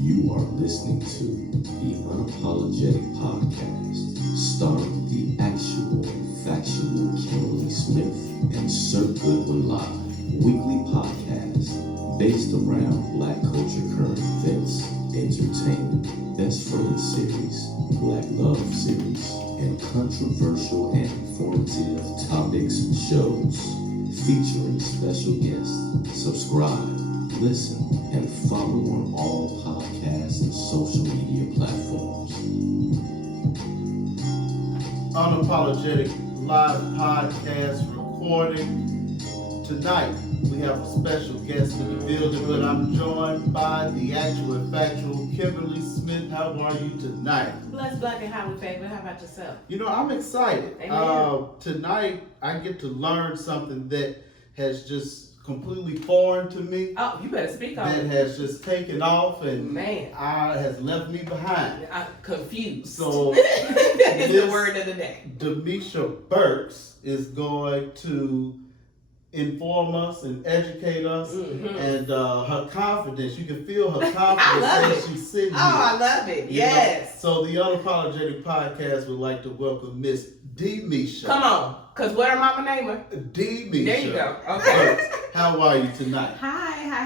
You are listening to the Unapologetic Podcast, starring the actual and factual Kimberly Smith and Sir Goodwin Live, weekly podcast based around Black culture, current events, entertainment, best friend series, Black love series, and controversial and informative topics and shows featuring special guests. Subscribe, listen, and follow on all podcasts and social media platforms. Unapologetic Live Podcast recording. Tonight, we have a special guest in the building, but I'm joined by the actual and factual Kimberly Smith. How are you tonight? Blessed, black, and highly favored. How about yourself? You know, I'm excited. Tonight, I get to learn something that has just completely foreign to me. Oh, you better speak on that it. has just taken off and Man. has left me behind. I'm confused. So that is the word of the day. DeMisha Burks is going to inform us and educate us, and her confidence, you can feel her confidence as she's sitting here. I love it. Yes. So the Unapologetic Podcast would like to welcome Miss DeMisha. Come on, because what am I name her? DeMisha. There you go. Okay. Burks. How are you tonight? Hi. How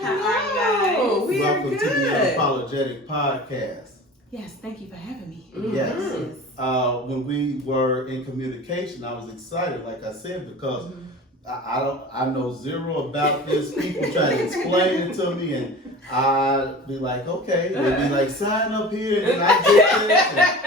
Hello. are you guys? We are Welcome good. to the Unapologetic Podcast. Yes, thank you for having me. Yes. When we were in communication, I was excited, like I said, because I know zero about this. People try to explain it to me, and I'd be like, okay. They'd be like, sign up here, and then I get this.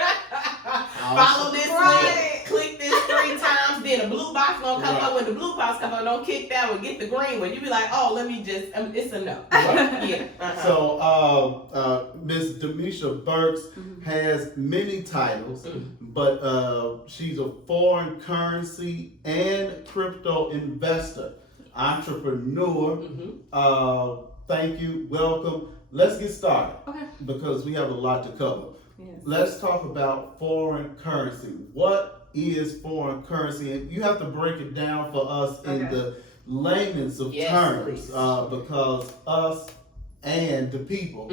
Follow this link. Click this 3 times. Then a blue box gonna come up. When the blue box come up, don't kick that one. Get the green one. You be like, oh, let me just. It's a no. Yeah. So, Miss DeMisha Burks has many titles, but she's a foreign currency and crypto investor, entrepreneur. Thank you. Welcome. Let's get started. Okay. Because we have a lot to cover. Yes. Let's talk about foreign currency. What is foreign currency? And you have to break it down for us in the layman's of terms, because us and the people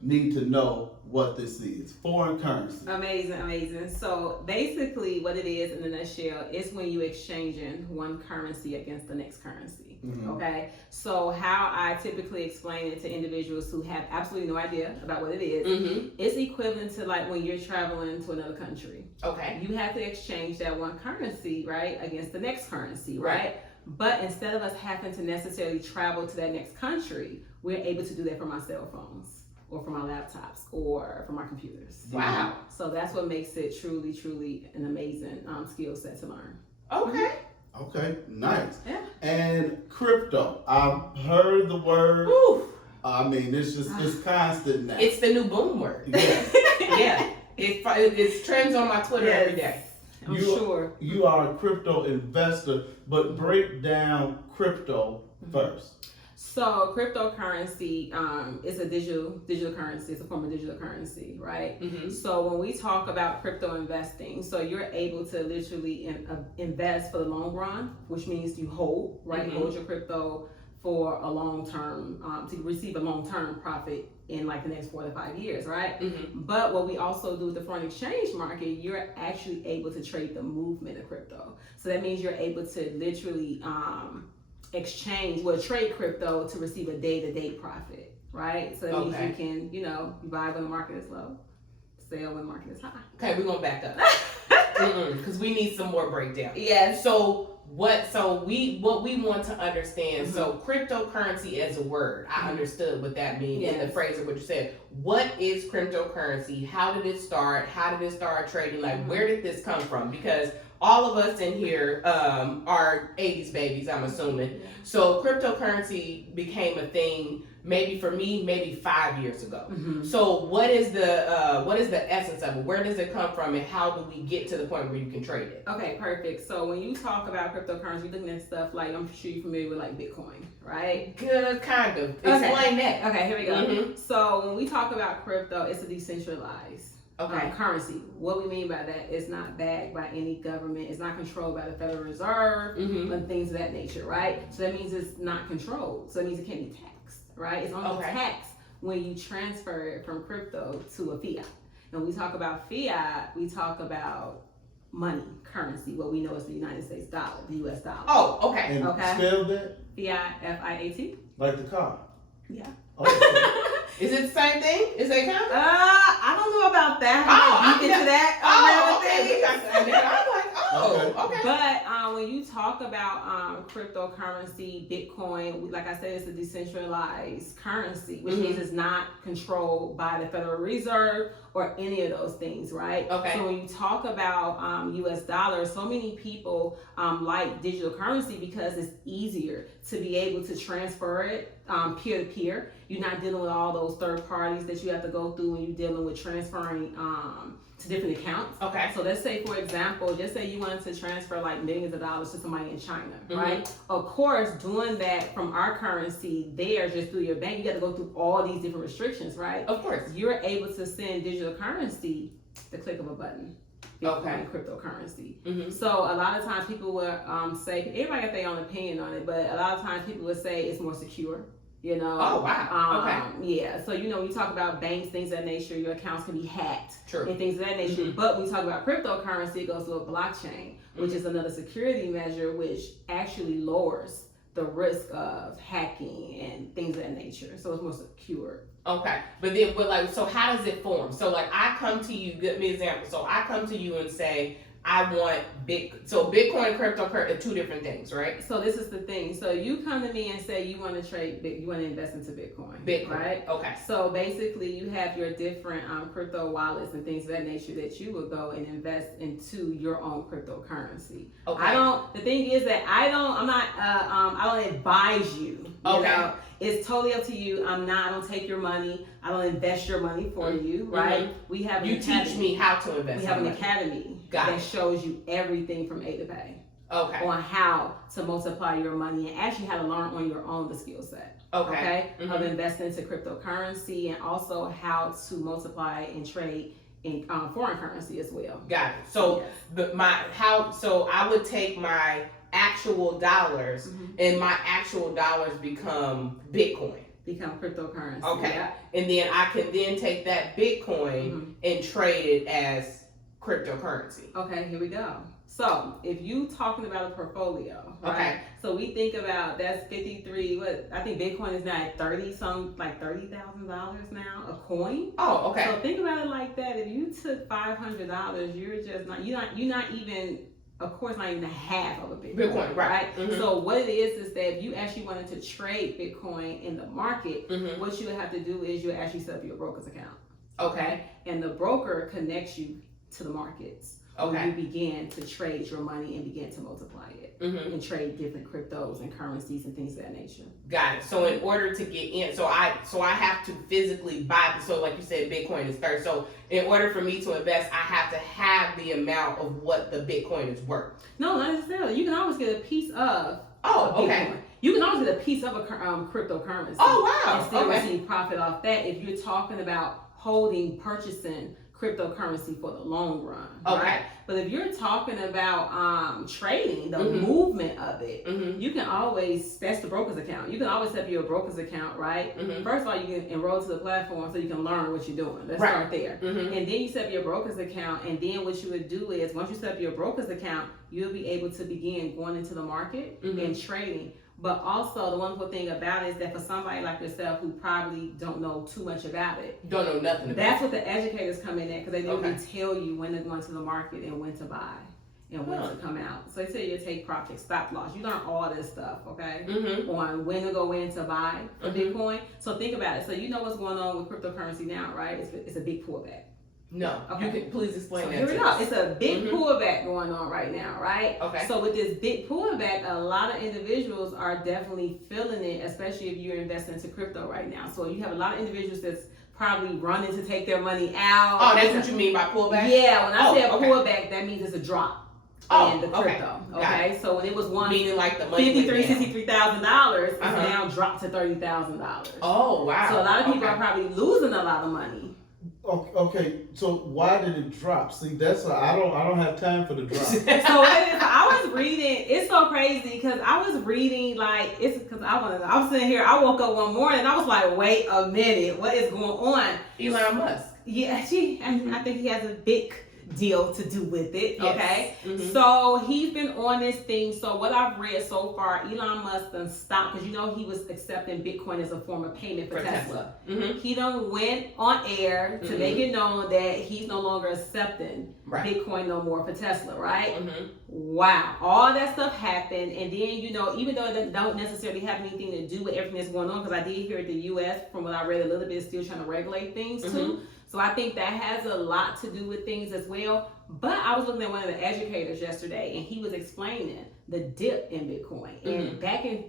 need to know what this is. Foreign currency. Amazing. So basically what it is in a nutshell is when you exchanging one currency against the next currency. Okay. So how I typically explain it to individuals who have absolutely no idea about what it is, it's equivalent to like when you're traveling to another country. Okay. You have to exchange that one currency, right, against the next currency, right? But instead of us having to necessarily travel to that next country, we're able to do that from our cell phones or from our laptops or from our computers. Wow. So that's what makes it truly an amazing skill set to learn. Okay. Okay, nice. Yeah. And crypto. I've heard the word. Whew. I mean, it's just it's constant now. It's the new boom word. Yes. Yeah. It trends on my Twitter every day. I'm sure. You are a crypto investor, but break down crypto first. So cryptocurrency is a digital currency. It's a form of digital currency, right? So when we talk about crypto investing, so you're able to literally invest for the long run, which means you hold, right? Hold your crypto for a long term, to receive a long term profit in like the next 4 to 5 years, right? But what we also do with the foreign exchange market, you're actually able to trade the movement of crypto. So that means you're able to literally trade crypto to receive a day-to-day profit, right? So that means you can, you buy when the market is low, sell when the market is high. Okay, we're gonna back up because we need some more breakdown. Yes. So what we want to understand. So cryptocurrency as a word, I understood what that means in the phrase of what you said. What is cryptocurrency? How did it start? How did it start trading? Like where did this come from? Because all of us in here are 80s babies, I'm assuming. So cryptocurrency became a thing maybe for me, maybe 5 years ago. So what is the essence of it? Where does it come from, and how do we get to the point where you can trade it? Okay, perfect. So when you talk about cryptocurrency, you're looking at stuff like, I'm sure you're familiar with like Bitcoin, right? Good, kind of. Explain that. Okay, here we go. So when we talk about crypto, it's a decentralized currency. What we mean by that is not backed by any government. It's not controlled by the Federal Reserve and things of that nature, right? So that means it's not controlled. So that means it can't be taxed, right? It's only taxed when you transfer it from crypto to a fiat. And when we talk about fiat, we talk about money, currency, what we know is the United States dollar, the US dollar. Oh, okay. And Okay. spell that Fiat, F-I-A-T. like the car. Yeah. Oh, Is it the same thing? Is they count? I don't know about that. Oh, Deep into that. Oh, around okay. things. Because I'm like, okay. But when you talk about cryptocurrency, Bitcoin, like I said, it's a decentralized currency, which means it's not controlled by the Federal Reserve or any of those things, right? Okay. So when you talk about US dollars, so many people like digital currency because it's easier to be able to transfer it peer to peer. You're not dealing with all those third parties that you have to go through when you're dealing with transferring to different accounts. Okay. So let's say, for example, just say you wanted to transfer like millions of dollars to somebody in China, right? Of course, doing that from our currency there, just through your bank, you got to go through all these different restrictions, right? Of course. You're able to send digital currency the click of a button. Bitcoin, Okay. cryptocurrency. So a lot of times people would say, everybody got their own opinion on it, but a lot of times people would say it's more secure. You know. Oh, wow. Yeah. So when you talk about banks, things of that nature, your accounts can be hacked. True. And things of that nature. But when we talk about cryptocurrency, it goes to a blockchain, which is another security measure, which actually lowers the risk of hacking and things of that nature. So it's more secure. Okay. So how does it form? So like I come to you, give me an example. So I come to you and say, I want Bitcoin and cryptocurrency are two different things, right? So this is the thing. So you come to me and say you want to trade, you want to invest into Bitcoin. Right? Okay. So basically you have your different crypto wallets and things of that nature that you will go and invest into your own cryptocurrency. Okay. The thing is that I don't advise you. You know? It's totally up to you. I don't take your money. I don't invest your money for you, right? We have you teach me how to invest. We have an academy that shows you everything from A to B. Okay. On how to multiply your money and actually how to learn on your own the skill set. Okay. Of investing into cryptocurrency and also how to multiply and trade in foreign currency as well. Got it. So so I would take my actual dollars and my actual dollars become Bitcoin. Become cryptocurrency. Okay. Yeah. And then I can then take that Bitcoin and trade it as cryptocurrency. Okay, here we go. So if you talking about a portfolio, right? Okay. So we think about that's 53. I think Bitcoin is now at $30,000 now a coin. Oh, okay. So think about it like that. If you took $500, you're not even. Of course, not even a half of a Bitcoin, right? So what it is that if you actually wanted to trade Bitcoin in the market, what you would have to do is you actually set up your broker's account. Okay. And the broker connects you to the markets. Okay. You begin to trade your money and begin to multiply it and trade different cryptos and currencies and things of that nature. Got it. So in order to get in, so I have to physically buy. So like you said, Bitcoin is $30. So in order for me to invest, I have to have the amount of what the Bitcoin is worth. No, not necessarily. You can always get a piece of. Oh, okay. Bitcoin. You can always get a piece of a cryptocurrency. Oh, wow. And still receive profit off that if you're talking about purchasing cryptocurrency for the long run. Okay. Right? But if you're talking about trading, the movement of it, you can always, that's the broker's account. You can always set up your broker's account, right? First of all, you can enroll to the platform so you can learn what you're doing. Let's start there. And then you set up your broker's account, and then what you would do is, once you set up your broker's account, you'll be able to begin going into the market and trading. But also the wonderful thing about it is that for somebody like yourself who probably don't know too much about it, don't know nothing about it. That's what the educators come in at, because they literally tell you when to go into the market and when to buy and when to come out. So they tell you to take profit, stop loss. You learn all this stuff, okay? On when to go in to buy for Bitcoin. So think about it. So you know what's going on with cryptocurrency now, right? It's a big pullback. No. Okay. You can please explain that. Here we go. It's a big pullback going on right now, right? Okay. So with this big pullback, a lot of individuals are definitely feeling it, especially if you're investing into crypto right now. So you have a lot of individuals that's probably running to take their money out. Oh, that's what you mean by pullback? Yeah, when I say a pullback, that means it's a drop in the crypto. Okay. So when it was meaning like the money $63,000, it's now dropped to $30,000. Oh, wow. So a lot of people are probably losing a lot of money. Okay, so why did it drop? See, I don't have time for the drop. So I was reading it's so crazy because I was reading it's because I was sitting here. I woke up one morning and I was like, wait a minute, what is going on? Elon Musk. Yeah, I think he has a big deal to do with it. Yes. Okay, Mm-hmm. so he's been on this thing. So what I've read so far, Elon Musk done stopped because he was accepting Bitcoin as a form of payment for Tesla. Mm-hmm. He done went on air to make it known that he's no longer accepting Bitcoin no more for Tesla, right? Mm-hmm. Wow, all that stuff happened, and then even though it don't necessarily have anything to do with everything that's going on, because I did hear the U.S. from what I read a little bit is still trying to regulate things too. So I think that has a lot to do with things as well. But I was looking at one of the educators yesterday, and he was explaining the dip in Bitcoin. And back in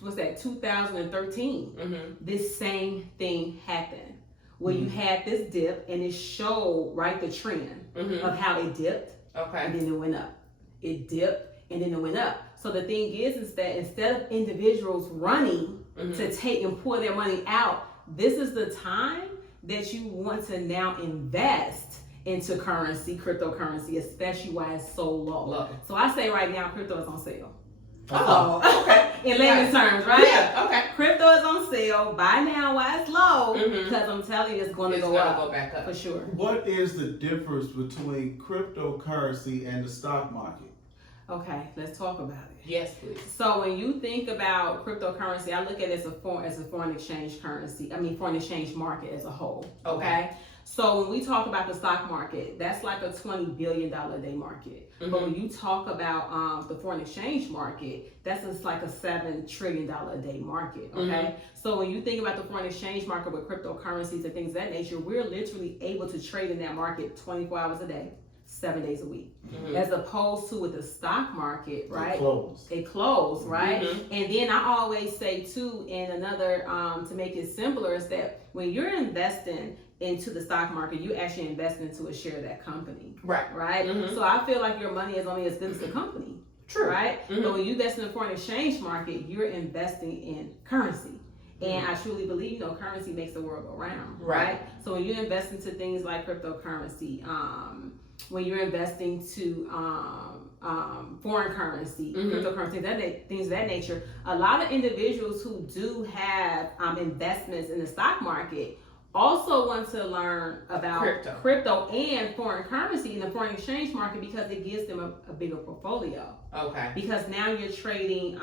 2013, this same thing happened, where you had this dip, and it showed the trend of how it dipped, and then it went up. It dipped, and then it went up. So the thing is that instead of individuals running to take and pull their money out, this is the time that you want to now invest into cryptocurrency, especially while it's so low. So I say right now, crypto is on sale. Oh, okay. In layman's terms, right? Yeah, okay. Crypto is on sale. Buy now while it's low, because I'm telling you, it's going to go up. Go back up for sure. What is the difference between cryptocurrency and the stock market? Okay, let's talk about it. Yes, please. So when you think about cryptocurrency, I look at it as a foreign exchange currency. Foreign exchange market as a whole. Okay. So when we talk about the stock market, that's like a $20 billion a day market. But when you talk about the foreign exchange market, that's just like a $7 trillion a day market. Okay. So when you think about the foreign exchange market with cryptocurrencies and things of that nature, we're literally able to trade in that market 24 hours a day, 7 days a week, as opposed to with the stock market, right? They close, right? And then I always say too, and another to make it simpler, is that when you're investing into the stock market, you actually invest into a share of that company, right? So I feel like your money is only as good as the company, right? But when you invest in the foreign exchange market, you're investing in currency. And I truly believe, currency makes the world go round, right? So when you invest into things like cryptocurrency, when you're investing to foreign currency, cryptocurrency, things of that nature, a lot of individuals who do have investments in the stock market also want to learn about crypto and foreign currency in the foreign exchange market, because it gives them a bigger portfolio. Okay. Because now you're trading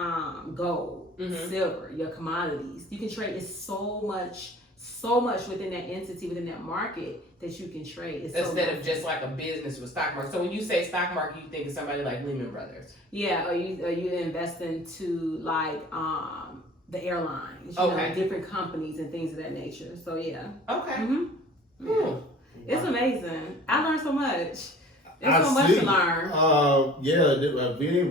gold, silver, your commodities. You can trade so much within that entity, within that market, that you can trade. Instead of just like a business with stock market. So when you say stock market, you think of somebody like Lehman Brothers. Yeah, or you invest into the airlines, different companies and things of that nature. So yeah. Okay. It's amazing. I learned so much. There's so much to learn. We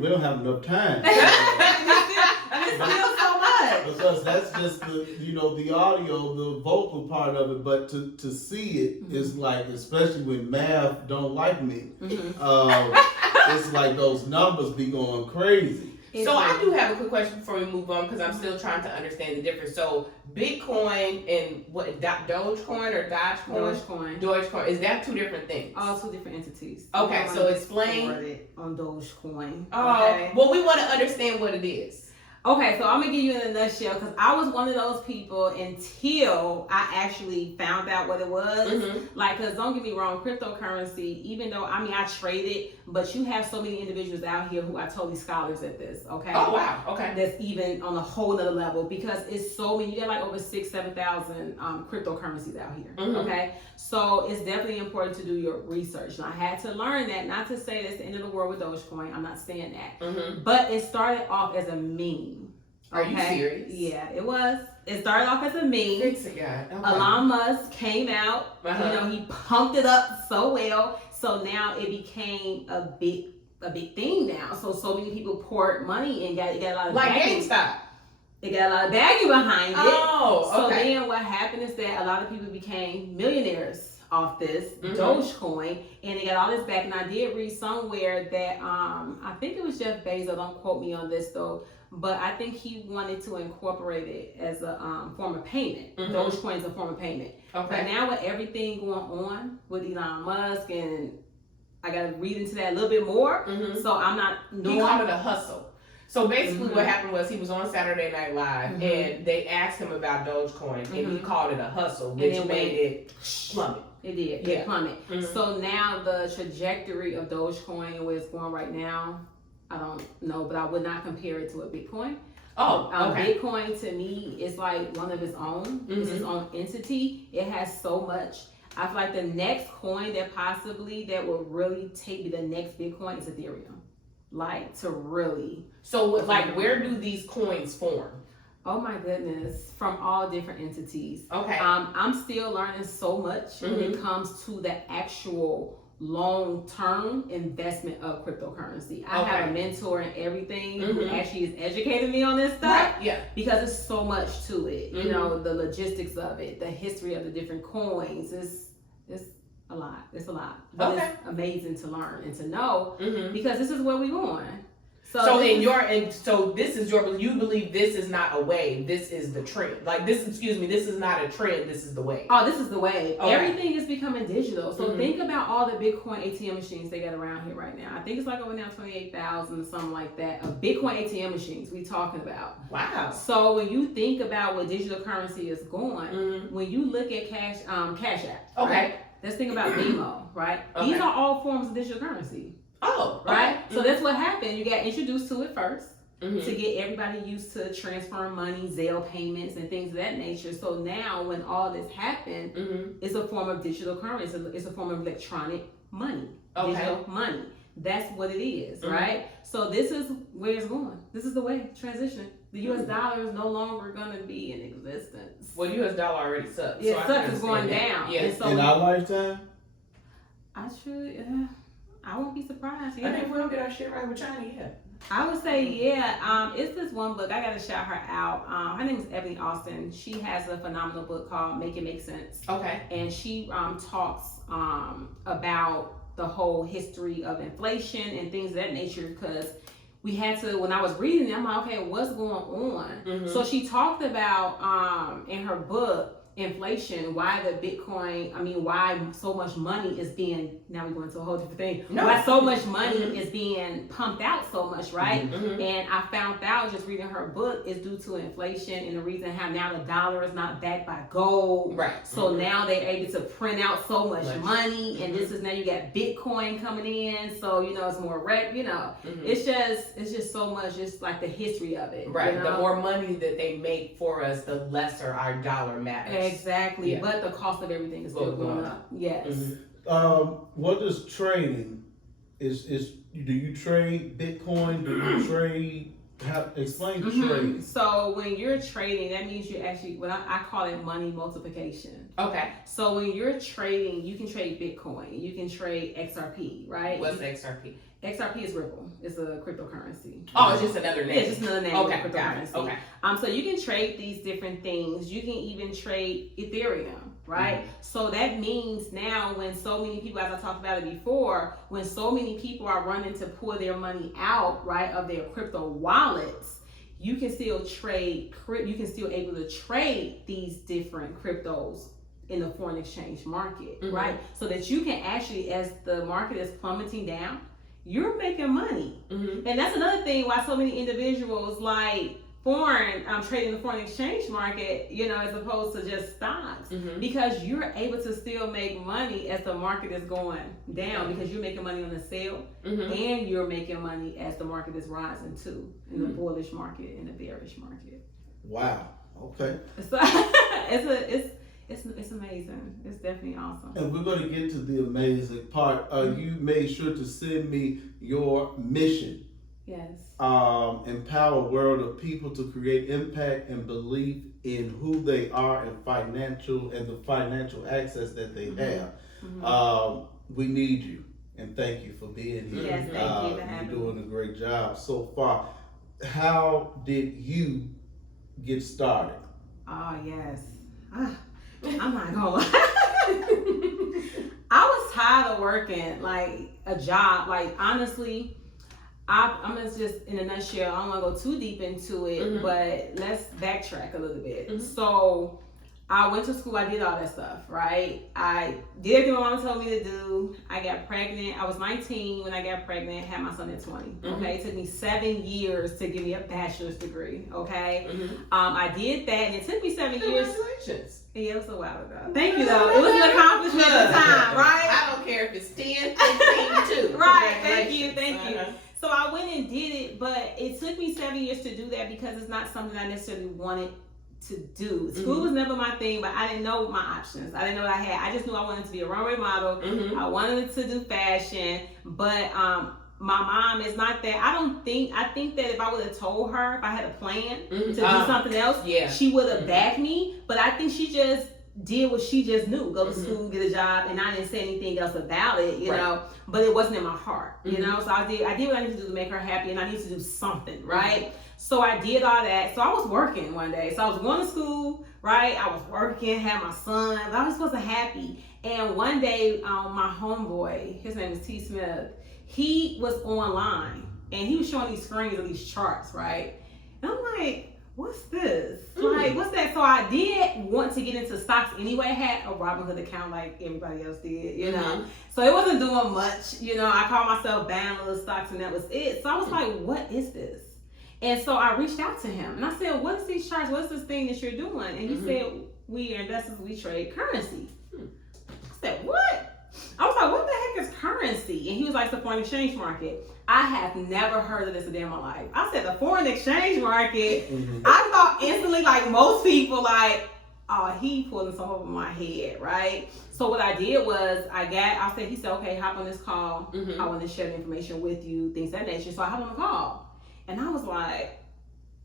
don't have enough time. It's still so much. Because that's just the audio, the vocal part of it, but to see it is like, especially when math don't like me, it's like those numbers be going crazy. So I do have a quick question before we move on, because I'm still trying to understand the difference. So Bitcoin and what, Dogecoin or Dogecoin? Dogecoin. Is that two different things? All two different entities. Okay, so explain. On Dogecoin. Well, we want to understand what it is. Okay, so I'm going to give you in a nutshell, because I was one of those people until I actually found out what it was. Because don't get me wrong, cryptocurrency, even though, I trade it, but you have so many individuals out here who are totally scholars at this, okay? Oh, wow, okay. That's even on a whole other level, because it's so many, you got like over 7,000 cryptocurrencies out here, okay? So it's definitely important to do your research. And I had to learn that, not to say that's the end of the world with Dogecoin, I'm not saying that. But it started off as a meme. Are you serious? Yeah, it was. It started off as a meme. Fix it, God. Okay. Elon Musk came out. He pumped it up so well. So now it became a big thing now. So many people poured money and got a lot of GameStop. They got a lot of value behind it. Oh, okay. So then what happened is that a lot of people became millionaires off this Dogecoin, and they got all this back. And I did read somewhere that I think it was Jeff Bezos. Don't quote me on this though. But I think he wanted to incorporate it as a form of payment. Dogecoin is a form of payment. Okay. But now with everything going on with Elon Musk and I gotta read into that a little bit more. So I'm not knowing. He called it a hustle. So basically what happened was he was on Saturday Night Live and they asked him about Dogecoin and he called it a hustle, which made it plummet. It did. It plummet. So now the trajectory of Dogecoin and where it's going right now, I don't know, but I would not compare it to a Bitcoin. Okay. Bitcoin to me is like one of its own. It's its own entity. It has so much. I feel like the next coin that possibly that will really take the next Bitcoin is Ethereum. Like to really. So like where do these coins form? Oh my goodness, from all different entities. Okay. I'm still learning so much when it comes to the actual long-term investment of cryptocurrency. I have a mentor and everything who actually is educating me on this stuff. Right. Yeah. Because it's so much to it. You know, the logistics of it, the history of the different coins. It's a lot. It's a lot. But it's amazing to learn and to know because this is where we're going. So this is you believe this is not a wave, this is the trend. Like this is not a trend, this is the wave. Oh, this is the wave. Okay. Everything is becoming digital. So think about all the Bitcoin ATM machines they got around here right now. I think it's like over now 28,000 or something like that of Bitcoin ATM machines we talking about. Wow. So when you think about where digital currency is going, when you look at Cash App, right? Let's think about BMO, right? These are all forms of digital currency. Oh, right. So that's what happened. You got introduced to it first to get everybody used to transferring money, Zelle payments, and things of that nature. So now, when all this happened, it's a form of digital currency. It's a form of electronic money, digital money. That's what it is, right? So this is where it's going. This is the way transition. The U.S. dollar is no longer going to be in existence. Well, U.S. dollar already sucks. Yeah, so sucks is going down. Yes. So in our lifetime? I won't be surprised. I think we don't get our shit right with China yet. I would say, it's this one book. I got to shout her out. Her name is Ebony Austin. She has a phenomenal book called Make It Make Sense. Okay. And she talks about the whole history of inflation and things of that nature because we had to, when I was reading it, I'm like, okay, what's going on? So she talked about in her book, inflation, why why so much money is being, now we're going to a whole different thing, why so much money is being pumped out so much, right? And I found out just reading her book is due to inflation and the reason how now the dollar is not backed by gold. Right. So now they're able to print out so much money and this is now you got Bitcoin coming in, so it's more it's just so much, just like the history of it. Right. The more money that they make for us, the lesser our dollar matters. Exactly, but the cost of everything is still going up. Yes. What is trading? Is do you trade Bitcoin? Do you trade? Explain trading. So when you're trading, that means you actually, I call it money multiplication. Okay. So when you're trading, you can trade Bitcoin, you can trade XRP, right? What's XRP? XRP is Ripple. It's a cryptocurrency. Oh, it's just another name. Yeah, it's just another name. Okay, cryptocurrency. Okay. So you can trade these different things. You can even trade Ethereum, right? So that means now when so many people, as I talked about it before, when so many people are running to pull their money out, right, of their crypto wallets, you can still trade. You can still able to trade these different cryptos in the foreign exchange market, right? So that you can actually, as the market is plummeting down, you're making money. And that's another thing why so many individuals like trading the foreign exchange market, as opposed to just stocks, because you're able to still make money as the market is going down because you're making money on the sale and you're making money as the market is rising too, in the bullish market and the bearish market. Wow. Okay. So it's amazing. It's definitely awesome. And we're going to get to the amazing part. You made sure to send me your mission. Yes. Empower a world of people to create impact and belief in who they are and the financial access that they have. We need you, and thank you for being here. Yes, thank you for having me. You're doing a great job so far. How did you get started? Oh, yes. I'm not gonna lie. I was tired of working like a job. Like honestly, I'm just in a nutshell. I don't want to go too deep into it, but let's backtrack a little bit. So I went to school, I did all that stuff, right? I did everything my mom told me to do. I got pregnant. I was 19 when I got pregnant, had my son at 20. Okay, it took me 7 years to give me a bachelor's degree. Okay, I did that, and it took me 7 years. Congratulations. Yeah, it was a while ago. Thank you, though. It was an accomplishment at the time, right? I don't care if it's 10, 15, 2. Right, thank you. So I went and did it, but it took me 7 years to do that because it's not something I necessarily wanted to do. School was never my thing, but I didn't know my options. I didn't know what I had. I just knew I wanted to be a runway model. I wanted to do fashion, but my mom is not that. I think that if I would have told her, if I had a plan to do something else, she would have backed me. But I think she just did what she just knew. Go to school, get a job, and I didn't say anything else about it, you know. But it wasn't in my heart, you know. So I did what I needed to do to make her happy, and I needed to do something, right? So I did all that. So I was working one day. So I was going to school, right? I was working, had my son, but I was supposed to happy. And one day, my homeboy, his name is T. Smith, he was online and he was showing these screens of these charts, right? And I'm like, what's this? Like, what's that? So I did want to get into stocks anyway. I had a Robinhood account like everybody else did, you know? So it wasn't doing much, you know? I called myself buying little stocks and that was it. So I was like, what is this? And so I reached out to him and I said, what is these charts? What's this thing that you're doing? And he said, we are investors, we trade currency. I said, what? I was like, what the heck is currency? And he was like, it's the foreign exchange market. I have never heard of this a day in my life. I said, the foreign exchange market? I thought instantly, like most people, like, oh, he pulling something over my head, right? So what I did was, he said, okay, hop on this call. I want to share the information with you, things of that nature. So I hopped on the call. And I was like,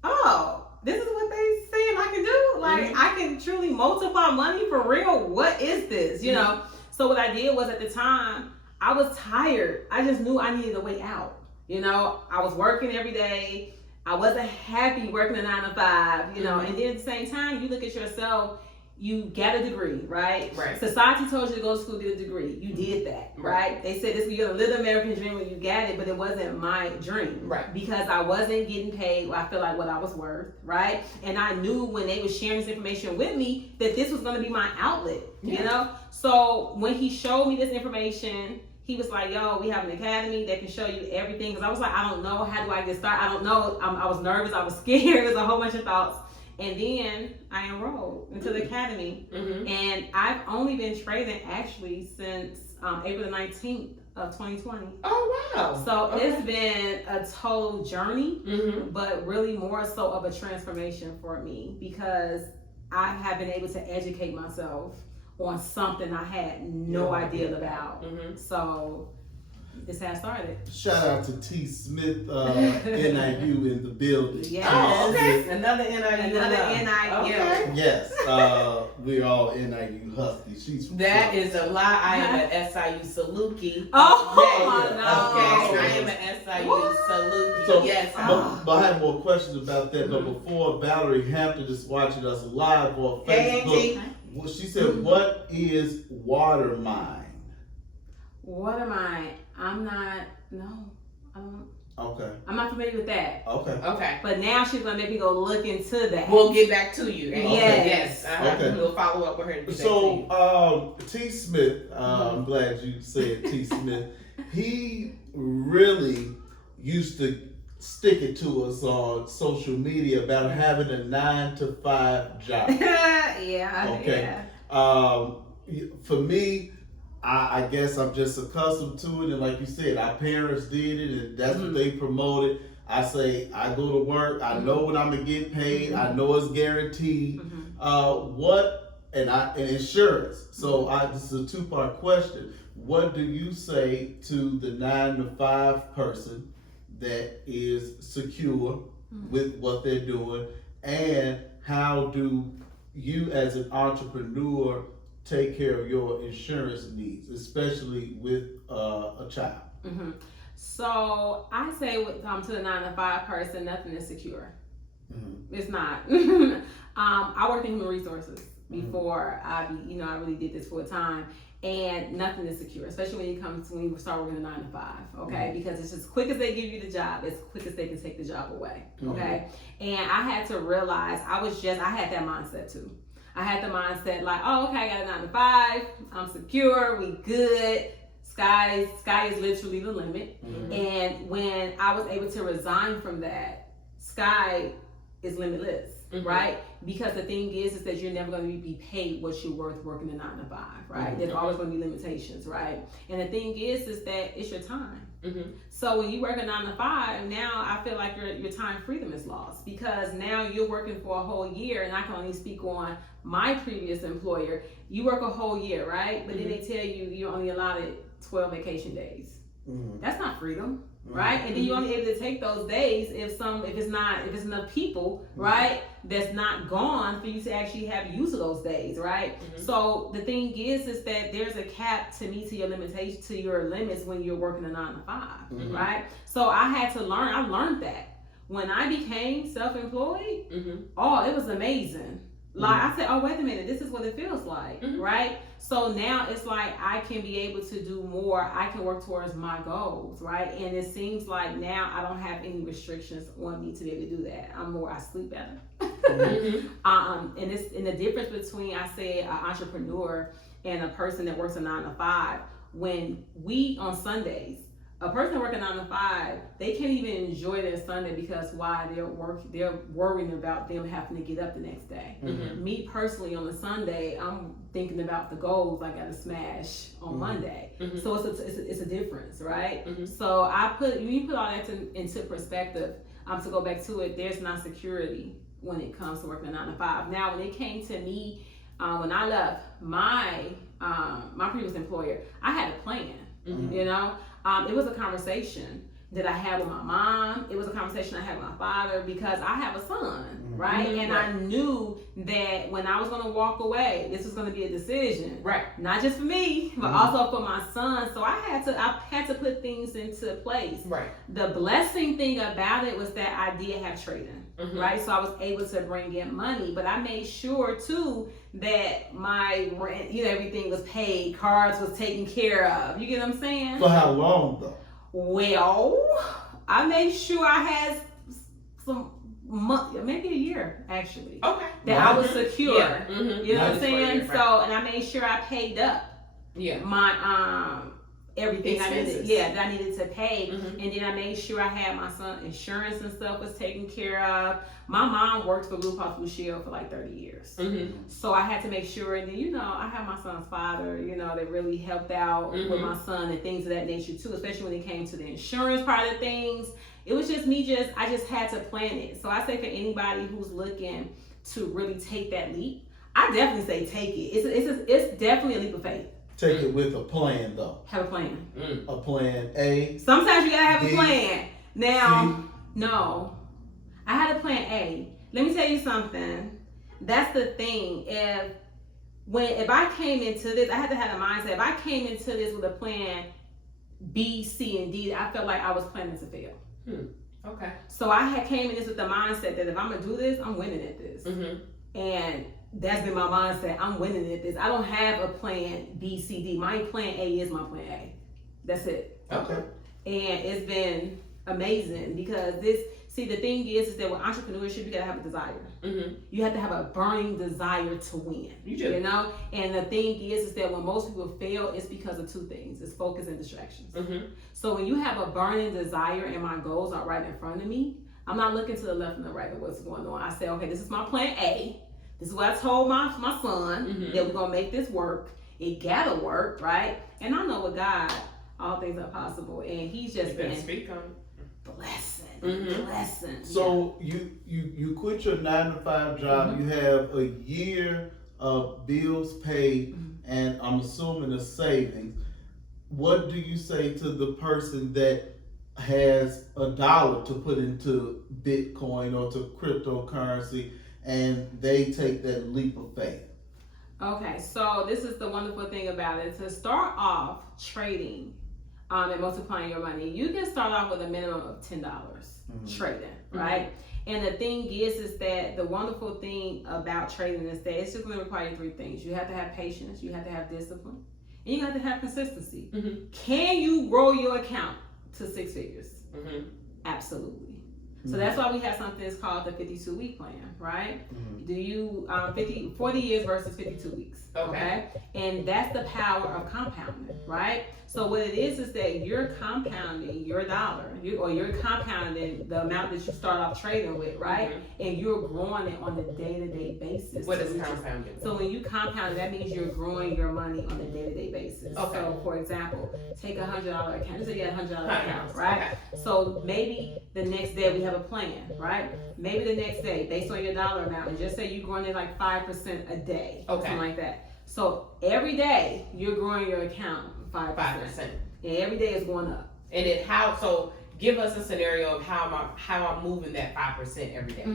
oh, this is what they saying I can do? Like, I can truly multiply money for real? What is this? You know? So what I did was at the time, I was tired. I just knew I needed a way out. You know, I was working every day. I wasn't happy working a 9 to 5, you know, and then at the same time, you look at yourself, you got a degree, right? Society told you to go to school, get a degree. You did that, right? They said you're gonna live the American dream when you got it, but it wasn't my dream, right? Because I wasn't getting paid, I feel like what I was worth, right? And I knew when they were sharing this information with me that this was gonna be my outlet, you know? So when he showed me this information, he was like, yo, we have an academy that can show you everything. Because I was like, I don't know, how do I get started? I don't know. I was nervous, I was scared, there's a whole bunch of thoughts. And then I enrolled into the academy. And I've only been trading actually since April the 19th of 2020. Oh, wow. So it's been a total journey, but really more so of a transformation for me because I have been able to educate myself on something I had no idea about. So this has started. Shout out to T. Smith, NIU in the building. Yes. Oh, okay. Another NIU. Okay. Yes. We're all NIU Husky. That is a lie. I am an SIU Saluki. Oh, no. Okay. I am an SIU Saluki. So, yes. But I have more questions about that. But before, Valerie Hampton is watching us live on Facebook. Well, she said, what is water mine? Water mine? I don't. Okay. I'm not familiar with that. Okay. But now she's gonna make me go look into that. We'll get back to you. Yes. Okay. We'll follow up with her. So, T. Smith, I'm glad you said T. Smith. He really used to stick it to us on social media about having a 9 to 5 job. Okay. For me, I guess I'm just accustomed to it, and like you said, our parents did it, and that's what they promoted. I say I go to work. I know when I'm gonna get paid. I know it's guaranteed. And insurance. So this is a 2-part question. What do you say to the 9 to 5 person that is secure with what they're doing, and how do you as an entrepreneur take care of your insurance needs, especially with a child? So I say to the 9 to 5 person, nothing is secure. It's not. I worked in human resources before I really did this full time. And nothing is secure, especially when you start working a 9 to 5, okay? Because it's as quick as they give you the job, as quick as they can take the job away, okay? And I had to realize I had that mindset too. I had the mindset like, oh, okay, I got a 9 to 5. I'm secure. We good. Sky is literally the limit. Mm-hmm. And when I was able to resign from that, sky is limitless, right? Because the thing is that you're never going to be paid what you're worth working a 9 to 5, right? There's always going to be limitations, right? And the thing is that it's your time. So when you work a 9 to 5, now I feel like your time freedom is lost, because now you're working for a whole year, and I can only speak on my previous employer. You work a whole year, right? But then they tell you you're only allotted 12 vacation days. That's not freedom, right? And then you're only able to take those days if it's enough people, right, that's not gone for you to actually have use of those days, right? So the thing is that there's a cap to your limitation, to your limits when you're working a 9 to 5, right? So I learned that when I became self-employed. Oh, it was amazing. Like I said, oh, wait a minute, this is what it feels like, right? So now it's like I can be able to do more. I can work towards my goals, right? And it seems like now I don't have any restrictions on me to be able to do that. I sleep better. And the difference between, I say, an entrepreneur and a person that works a 9 to 5, when we on Sundays, a person working 9 to 5, they can't even enjoy their Sunday because why? They're worrying about them having to get up the next day. Me personally, on a Sunday, I'm thinking about the goals I got to smash on Monday. So it's a difference, right? So when you put all that into perspective, to go back to it, there's not security when it comes to working a 9 to 5. Now, when it came to me, when I left my previous employer, I had a plan. You know. It was a conversation that I had with my mom. It was a conversation I had with my father, because I have a son, right? And I knew that when I was going to walk away, this was going to be a decision, right? Not just for me, but also for my son. So I had to put things into place. Right. The blessing thing about it was that I did have trading, right? So I was able to bring in money, but I made sure too that my rent, everything was paid, cards was taken care of. You get what I'm saying? For how long though? Well, I made sure I had some month, maybe a year actually. Okay. That I was secure. Yeah. You know what I'm saying? Right. So, and I made sure I paid up. Yeah. My everything expenses. That I needed to pay, and then I made sure I had my son's insurance and stuff was taken care of. My mom worked for Blue Cross Blue Shield for like 30 years, so I had to make sure. And then I had my son's father, that really helped out with my son and things of that nature too, especially when it came to the insurance part of things. It was just me. I just had to plan it. So I say for anybody who's looking to really take that leap, I definitely say take it. It's definitely a leap of faith. Take it with a plan, though. Have a plan. A plan A. Sometimes you gotta have a plan. Now, no, I had a plan A. Let me tell you something. That's the thing. If I came into this, I had to have a mindset. If I came into this with a plan B, C, and D, I felt like I was planning to fail. Okay. So I came in this with the mindset that if I'm gonna do this, I'm winning at this. And that's been my mindset. I'm winning at this. I don't have a plan B, C, D. My plan A is my plan A. That's it. Okay. And it's been amazing because the thing is that with entrepreneurship, you gotta have a desire. You have to have a burning desire to win. You do. And the thing is that when most people fail, it's because of two things. It's focus and distractions. So when you have a burning desire and my goals are right in front of me, I'm not looking to the left and the right of what's going on. I say, okay, this is my plan A. This is what I told my son, that we're going to make this work. It got to work, right? And I know with God, all things are possible. And he's just been speak on it. Blessing. So you quit your 9 to 5 job. You have a year of bills paid, and I'm assuming a savings. What do you say to the person that has $1 to put into Bitcoin or to cryptocurrency, and they take that leap of faith? Okay, so this is the wonderful thing about it. To start off trading and multiplying your money, you can start off with a minimum of $10 trading, right? And the thing is that the wonderful thing about trading is that it's just going to require 3 things. You have to have patience, you have to have discipline, and you have to have consistency. Can you grow your account to 6 figures? Absolutely. So that's why we have something that's called the 52-week plan, right? Mm-hmm. Do you 40 years versus 52 weeks? Okay. And that's the power of compounding, right? So what it is that you're compounding your dollar, you're compounding the amount that you start off trading with, right? And you're growing it on a day-to-day basis. What is compounding? So when you compound, that means you're growing your money on a day-to-day basis. Okay. So for example, take $100 account. Just say you had $100 account, right? Okay. So maybe the next day we have a plan, right? Maybe the next day, based on your dollar amount, and just say you're growing it like 5% a day, something like that. So every day you're growing your account 5%. And every day is going up. And then so give us a scenario of how I'm moving that 5% every day.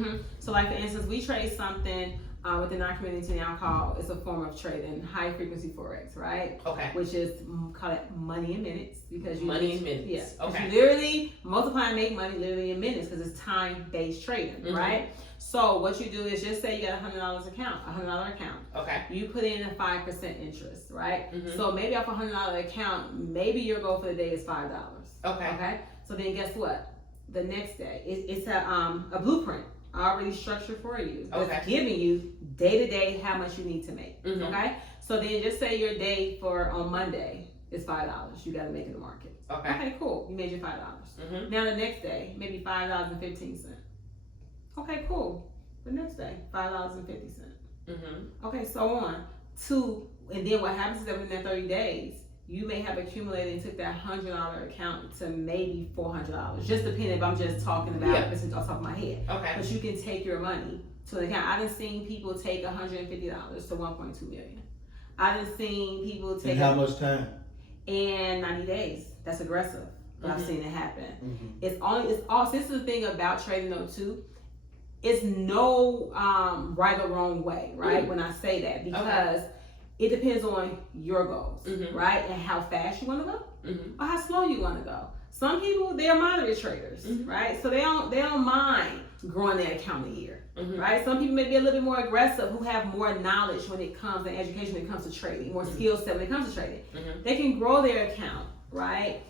So like for instance, we trade something within our community now called, it's a form of trading, high frequency forex, right? Okay. Which is call it money in minutes, because you money in minutes. Yeah. Okay. You literally multiply and make money literally in minutes because it's time based trading, right? So what you do is just say you got $100 account. Okay. You put in a 5% interest, right? So maybe off a $100 account, maybe your goal for the day is $5. Okay. Okay. So then guess what? The next day, it's a blueprint already structured for you. It's giving you day to day how much you need to make. Okay. So then just say your day on Monday is $5. You got to make in the market. Okay. Cool. You made your $5. Now the next day, maybe $5.15. Okay, cool. The next day, $5.50. Okay, so on. And then what happens is that within that 30 days, you may have accumulated and took that $100 account to maybe $400. Just depending if I'm just talking about this off the top of my head. Okay. But you can take your money to an account. I've seen people take $150 to 1.2 million. I've seen people take. In how much time? In 90 days. That's aggressive. But I've seen it happen. It's all. This is the thing about trading though too. It's no right or wrong way, right? When I say that, because it depends on your goals, right? And how fast you want to go, or how slow you want to go. Some people, they're moderate traders, right? So they don't mind growing their account a year, right? Some people may be a little bit more aggressive, who have more knowledge when it comes to education, when it comes to trading, more skill set when it comes to trading. They can grow their account, right?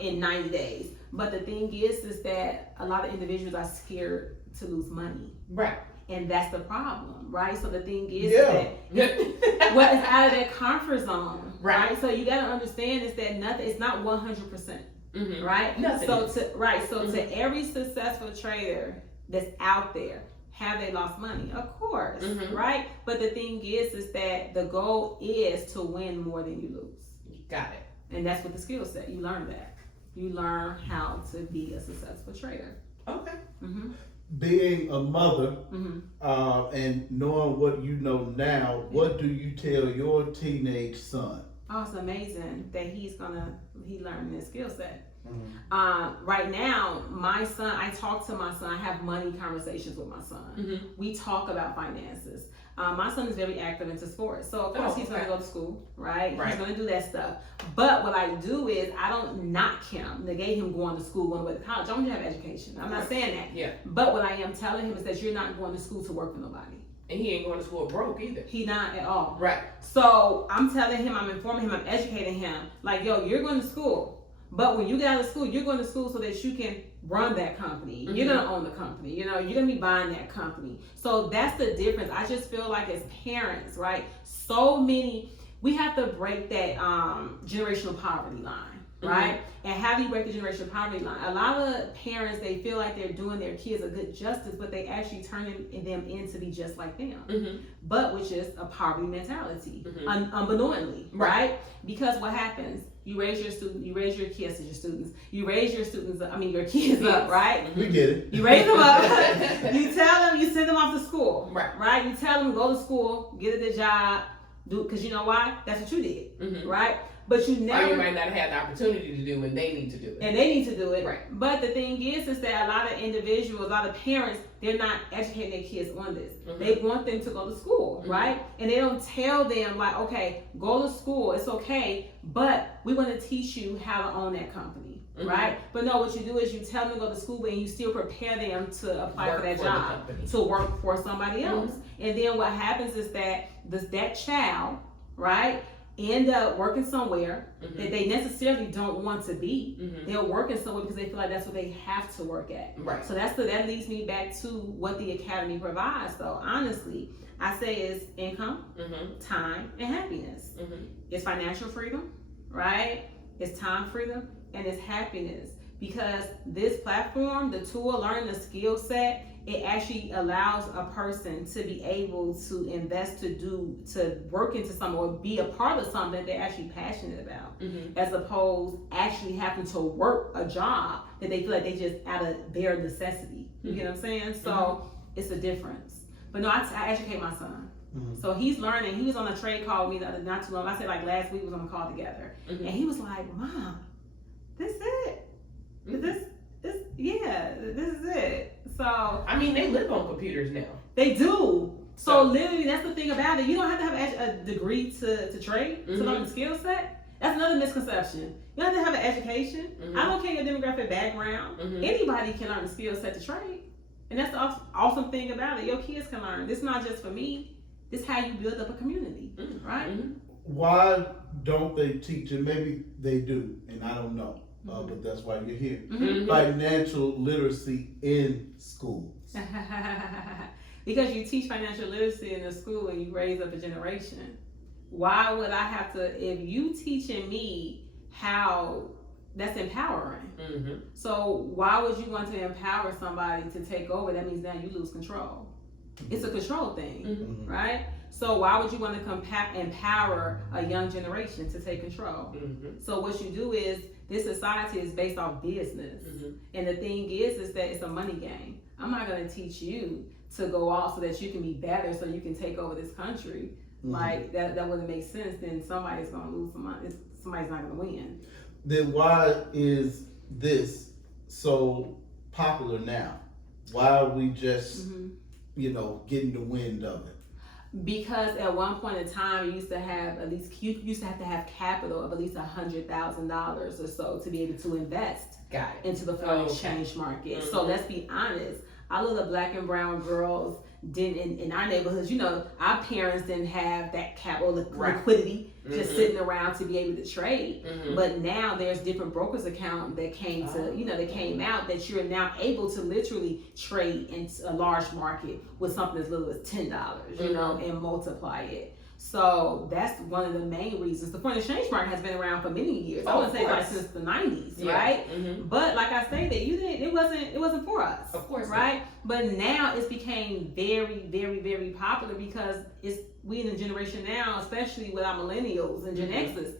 In 90 days. But the thing is that a lot of individuals are scared to lose money. Right. And that's the problem, right? So the thing is that what is out of their comfort zone, right? So you got to understand is that it's not 100%, right? Nothing. So to every successful trader that's out there, have they lost money? Of course, right? But the thing is that the goal is to win more than you lose. Got it. And that's what the skill set. You learn that. You learn how to be a successful trader. Okay. Being a mother and knowing what you know now, what do you tell your teenage son? Oh, it's amazing that he learning this skill set. Right now, my son, I talk to my son, I have money conversations with my son. We talk about finances. My son is very active into sports, so of course he's going to go to school, right? He's going to do that stuff. But what I do is I don't knock him, negate him going to school, going away to college. I want him to have education. I'm not saying that. Yeah. But what I am telling him is that you're not going to school to work for nobody. And he ain't going to school broke either. He not at all. Right. So I'm telling him, I'm informing him, I'm educating him. Like, yo, you're going to school. But when you get out of school, you're going to school so that you can run that company. You're going to own the company. You know, you're going to be buying that company. So that's the difference. I just feel like as parents, right, we have to break that generational poverty line, right? And how do you break the generational poverty line? A lot of parents, they feel like they're doing their kids a good justice, but they actually turn them in to be just like them. But which is a poverty mentality, unbeknowingly, right? Because what happens? You raise your kids as your students. You raise your kids up, right? We get it. You raise them up. You tell them, you send them off to school, right? You tell them, go to school, get a good job, because you know why? That's what you did, right? But you never. Or you might not have the opportunity to do, and they need to do it. And they need to do it, right? But the thing is that a lot of individuals, a lot of parents, they're not educating their kids on this. They want them to go to school, right? And they don't tell them like, okay, go to school, it's okay, but we want to teach you how to own that company, right? But no, what you do is you tell them to go to school, and you still prepare them to apply for that job, to work for somebody else. And then what happens is that that child, right? end up working somewhere that they necessarily don't want to be. They're working somewhere because they feel like that's what they have to work at. Right. So that leads me back to what the academy provides. Though honestly, I say it's income, time, and happiness. It's financial freedom, right? It's time freedom, and it's happiness. Because this platform, the tool, learning the skill set, it actually allows a person to be able to invest, to work into something or be a part of something that they're actually passionate about, as opposed actually having to work a job that they feel like they just out of bare necessity. You get what I'm saying? So it's a difference. But no, I educate my son. So he's learning. He was on a trade call with me not too long. I said like last week we was on a call together, and he was like, "Mom, this is it. This is it." So I mean, they live on computers now. They do. So literally, that's the thing about it. You don't have to have a degree to trade, to learn the skill set. That's another misconception. You don't have to have an education. I don't care your demographic background. Anybody can learn the skill set to trade. And that's the awesome thing about it. Your kids can learn. This is not just for me. This is how you build up a community, right? Why don't they teach, and maybe they do, and I don't know, but that's why you're here, financial literacy in schools? Because you teach financial literacy in the school and you raise up a generation. Why would I have to, if you teaching me how, that's empowering. So why would you want to empower somebody to take over? That means now you lose control. It's a control thing, right? So why would you want to empower a young generation to take control? So what you do is, this society is based off business. And the thing is that it's a money game. I'm not going to teach you to go off so that you can be better, so you can take over this country. Like that wouldn't make sense. Then somebody's going to lose some money. Somebody's not going to win. Then why is this so popular now? Why are we just, getting the wind of it? Because at one point in time, you used to have to have capital of at least $100,000 or so to be able to invest into the foreign exchange market. So let's be honest, our little black and brown girls didn't, in our neighborhoods, our parents didn't have that capital liquidity just sitting around to be able to trade. But now there's different brokers account that came that came out that you're now able to literally trade in a large market with something as little as $10, and multiply it. So that's one of the main reasons. The foreign exchange market has been around for many years. I wouldn't say like since the 90s, right? But like I say, that it wasn't for us. Of course. Right? But now it's became very, very, very popular because we in the generation now, especially with our millennials and Gen Xers,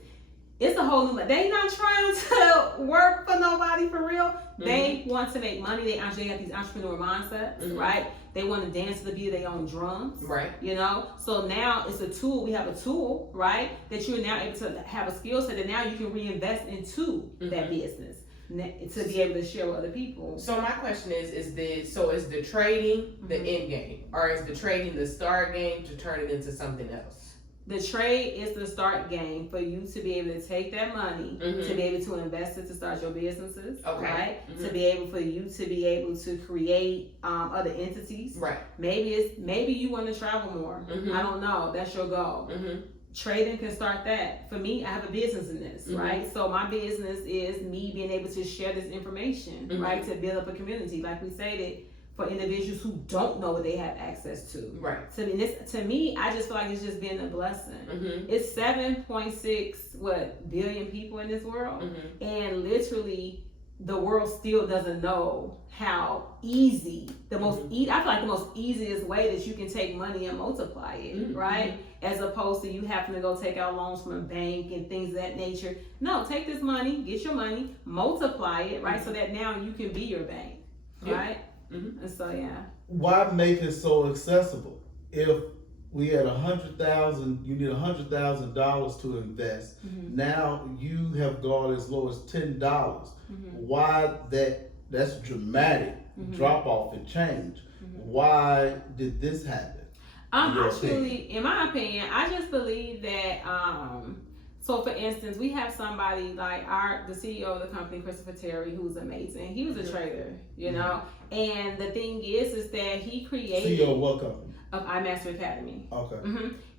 it's a whole new, they not trying to work for nobody for real. They want to make money. They have these entrepreneur mindsets, right? They want to dance to the beat of their own drums, right? So now it's a tool. We have a tool, right? That you're now able to have a skill set that now you can reinvest into that business to be able to share with other people. So my question is the trading the end game, or is the trading the start game to turn it into something else? The trade is the start game for you to be able to take that money, to be able to invest it to start your businesses, right? To be able to create other entities, right? Maybe you want to travel more. I don't know. That's your goal. Trading can start that. For me, I have a business in this, right? So my business is me being able to share this information, right? To build up a community, like we stated, for individuals who don't know what they have access to. Right. To me, I just feel like it's just been a blessing. It's 7.6 billion people in this world, and literally the world still doesn't know how easy I feel like the most easiest way that you can take money and multiply it, right? As opposed to you having to go take out loans from a bank and things of that nature. No, take this money, get your money, multiply it, right? So that now you can be your bank, right? And so why make it so accessible? If we had $100,000, you need $100,000 to invest. Now you have gone as low as $10. Why that's dramatic drop off and change. Why did this happen? In my opinion, I just believe that so for instance, we have somebody like the CEO of the company, Christopher Terry, who's amazing. He was a trader, and the thing is that he created CEO of what company? Of iMaster Academy. Okay.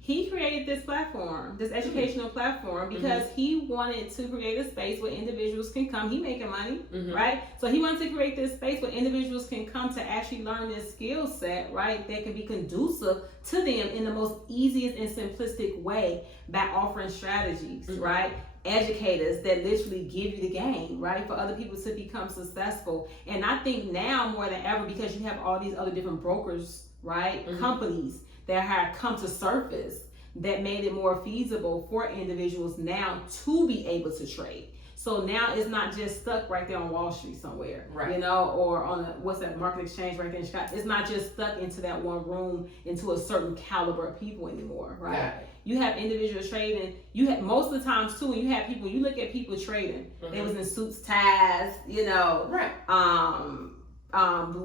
he created this platform, this educational platform, because he wanted to create a space where individuals can come. He making money, right? So he wanted to create this space where individuals can come to actually learn this skill set, right? That can be conducive to them in the most easiest and simplistic way by offering strategies, right? Educators that literally give you the game, right? For other people to become successful. And I think now more than ever, because you have all these other different brokers, right? Companies that have come to surface that made it more feasible for individuals now to be able to trade. So now it's not just stuck right there on Wall Street somewhere, right? You know, or on what's that market exchange right there in Chicago. It's not just stuck into that one room, into a certain caliber of people anymore, right? You have individuals trading. You have most of the times too. When you have people, you look at people trading. They was in suits, ties, you know,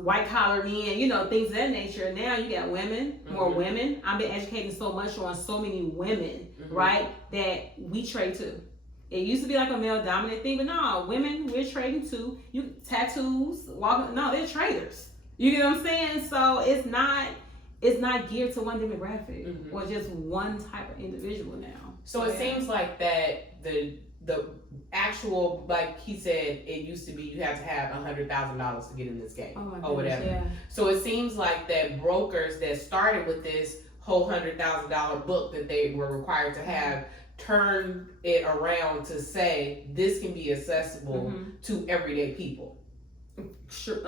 white collar men, you know, things of that nature. Now you got women, more women. I've been educating so much on so many women, right, that we trade too. It used to be like a male dominant thing, but no, women, we're trading too. You tattoos, walking, no, they're traders. You get what I'm saying? So it's not geared to one demographic or just one type of individual now. So it seems like that the actual, like he said, it used to be you had to have $100,000 to get in this game or whatever. Yeah. So it seems like that brokers that started with this whole $100,000 book that they were required to have turned it around to say this can be accessible to everyday people. Sure.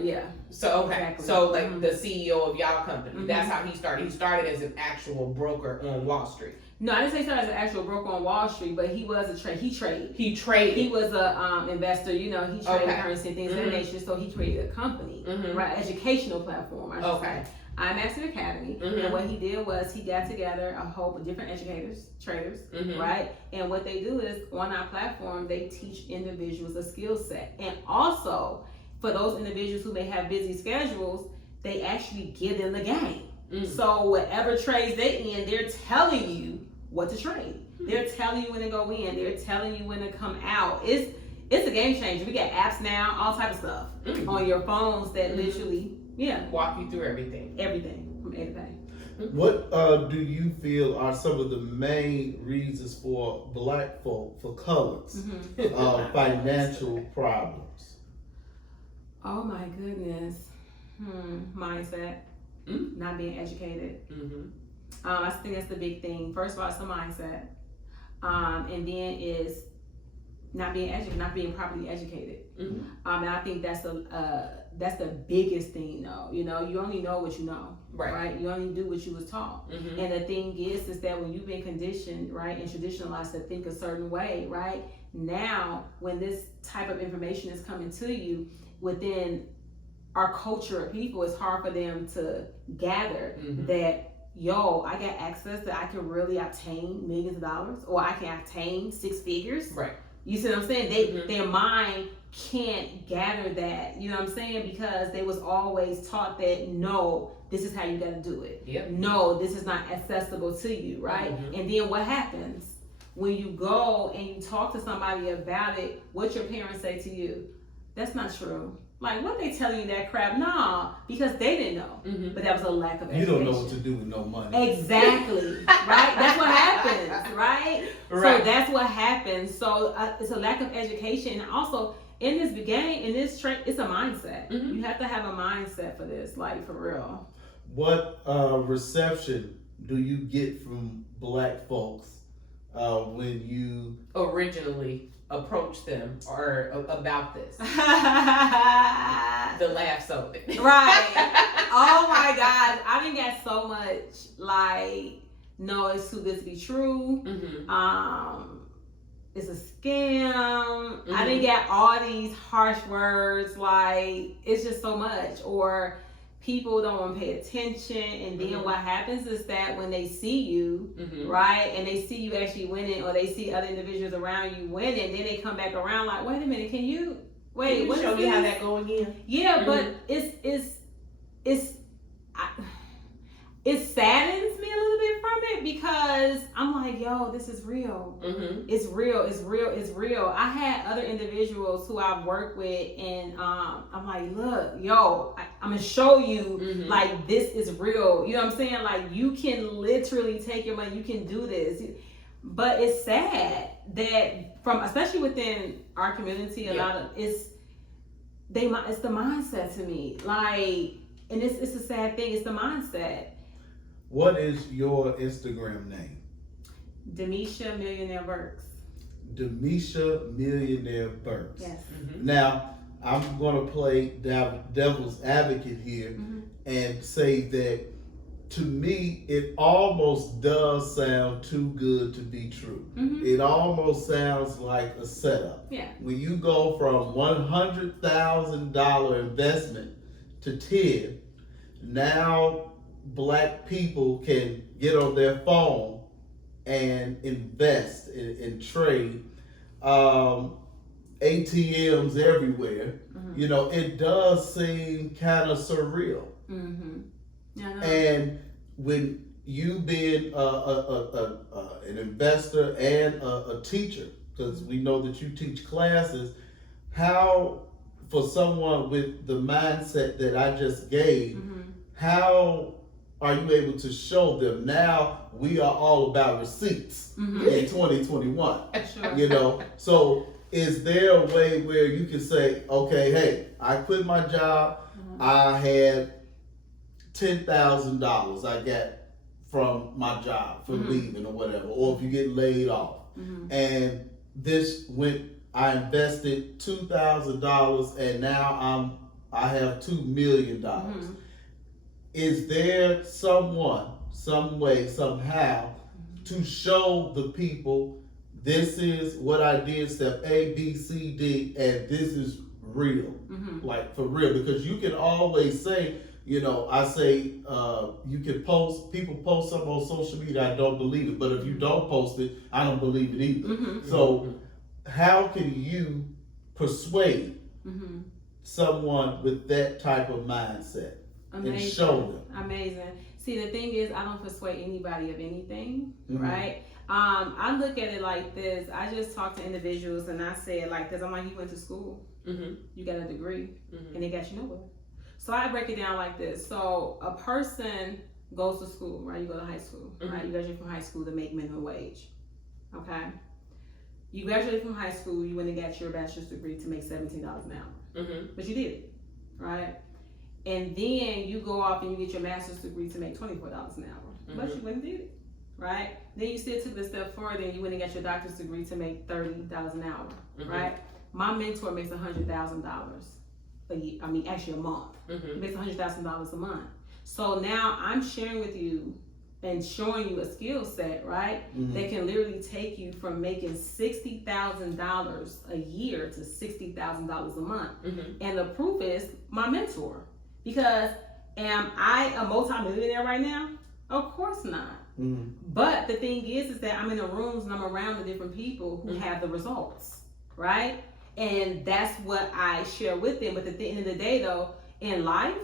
Yeah. So okay. Exactly. So like the CEO of y'all company, that's how he started. He started as an actual broker on Wall Street. No, I didn't say he started as an actual broker on Wall Street, but he was a He traded. He traded. He was a investor. You know, he traded currency and things of that nature. So he created a company, right? Educational platform. I should say. iMaster Academy, and what he did was he got together a whole of different educators, traders, right? And what they do is on our platform, they teach individuals a skill set. And also, for those individuals who may have busy schedules, they actually give them the game. So whatever trades they in, they're telling you what to trade. They're telling you when to go in. They're telling you when to come out. It's a game changer. We got apps now, all type of stuff on your phones that literally walk you through everything from A to B. What do you feel are some of the main reasons for Black folk, for coloreds, financial problems? Oh my goodness. Mindset. Not being educated. I think that's the big thing. First of all, it's the mindset. And then is not being educated, not being properly educated. And I think that's the biggest thing, though. You know, you only know what you know, right? You only do what you was taught. And the thing is that when you've been conditioned, right, and traditionalized to think a certain way, right? Now, when this type of information is coming to you within our culture of people, it's hard for them to gather that, yo, I got access that I can really obtain millions of dollars, or I can obtain six figures. Right. You see what I'm saying? Their mind can't gather that, you know what I'm saying? Because they was always taught that, no, this is how you got to do it. No, this is not accessible to you, right? And then what happens when you go and you talk to somebody about it? What your parents say to you? That's not true. Like, what they telling you that crap? Nah, because they didn't know. But that was a lack of education. You don't know what to do with no money. Exactly. Right? That's what happens, right? So that's what happens. So it's a lack of education. And also, in this game, in this trade, it's a mindset. You have to have a mindset for this, like, for real. What reception do you get from Black folks when you originally approach them or about this? The laughs of it. Right. Oh my God. I didn't get so much like, no, it's too good to be true. It's a scam. I didn't get all these harsh words. Like, it's just so much. Or people don't want to pay attention, and then what happens is that when they see you, right, and they see you actually winning, or they see other individuals around you winning, then they come back around like, wait a minute, can you show me how that go again? Yeah, but it saddens me a little bit from it, because I'm like, yo, this is real. It's real. is real. I had other individuals who I've worked with, and I'm like, look, yo, I'm gonna show you, like, this is real. You know what I'm saying? Like, you can literally take your money, you can do this. But it's sad that especially within our community, a lot of it's the mindset to me. Like, and it's a sad thing. It's the mindset. What is your Instagram name? DeMisha Millionaire Burks. DeMisha Millionaire Burks. Yes. Now, I'm going to play devil's advocate here and say that, to me, it almost does sound too good to be true. It almost sounds like a setup. Yeah. When you go from $100,000 investment to 10, now Black people can get on their phone and invest and trade. ATMs everywhere. You know, it does seem kind of surreal. And when you being an investor and a teacher, because we know that you teach classes, how, for someone with the mindset that I just gave, how are you able to show them? Now we are all about receipts in 2021. Sure. You know, so is there a way where you can say, okay, hey, I quit my job, I had $10,000 I got from my job for leaving or whatever, or if you get laid off, and I invested $2,000 and now I have $2 million. Is there some way, somehow, to show the people, this is what I did, step A, B, C, D, and this is real, like for real? Because you can always say, you know, I say, you can people post something on social media, I don't believe it, but if you don't post it, I don't believe it either. So how can you persuade someone with that type of mindset? Amazing. And show them? Amazing. See, the thing is, I don't persuade anybody of anything, right? I look at it like this. I just talk to individuals and I say it like this. I'm like, you went to school, you got a degree, and they got you nowhere. So I break it down like this. So a person goes to school, right? You go to high school, right? You graduate from high school to make minimum wage, okay? You graduated from high school, you went and got your bachelor's degree to make $17 an hour, but you did it, right? And then you go off and you get your master's degree to make $24 an hour, but you went and did it, right? Then you still took it a step further and you went and got your doctor's degree to make $30 an hour, right? My mentor makes $100,000 a year, actually a month. He makes $100,000 a month. So now I'm sharing with you and showing you a skill set, right? That can literally take you from making $60,000 a year to $60,000 a month. And the proof is my mentor. Because am I a multi-millionaire right now? Of course not. But the thing is that I'm in the rooms and I'm around the different people who have the results, right? And that's what I share with them. But at the end of the day, though, in life,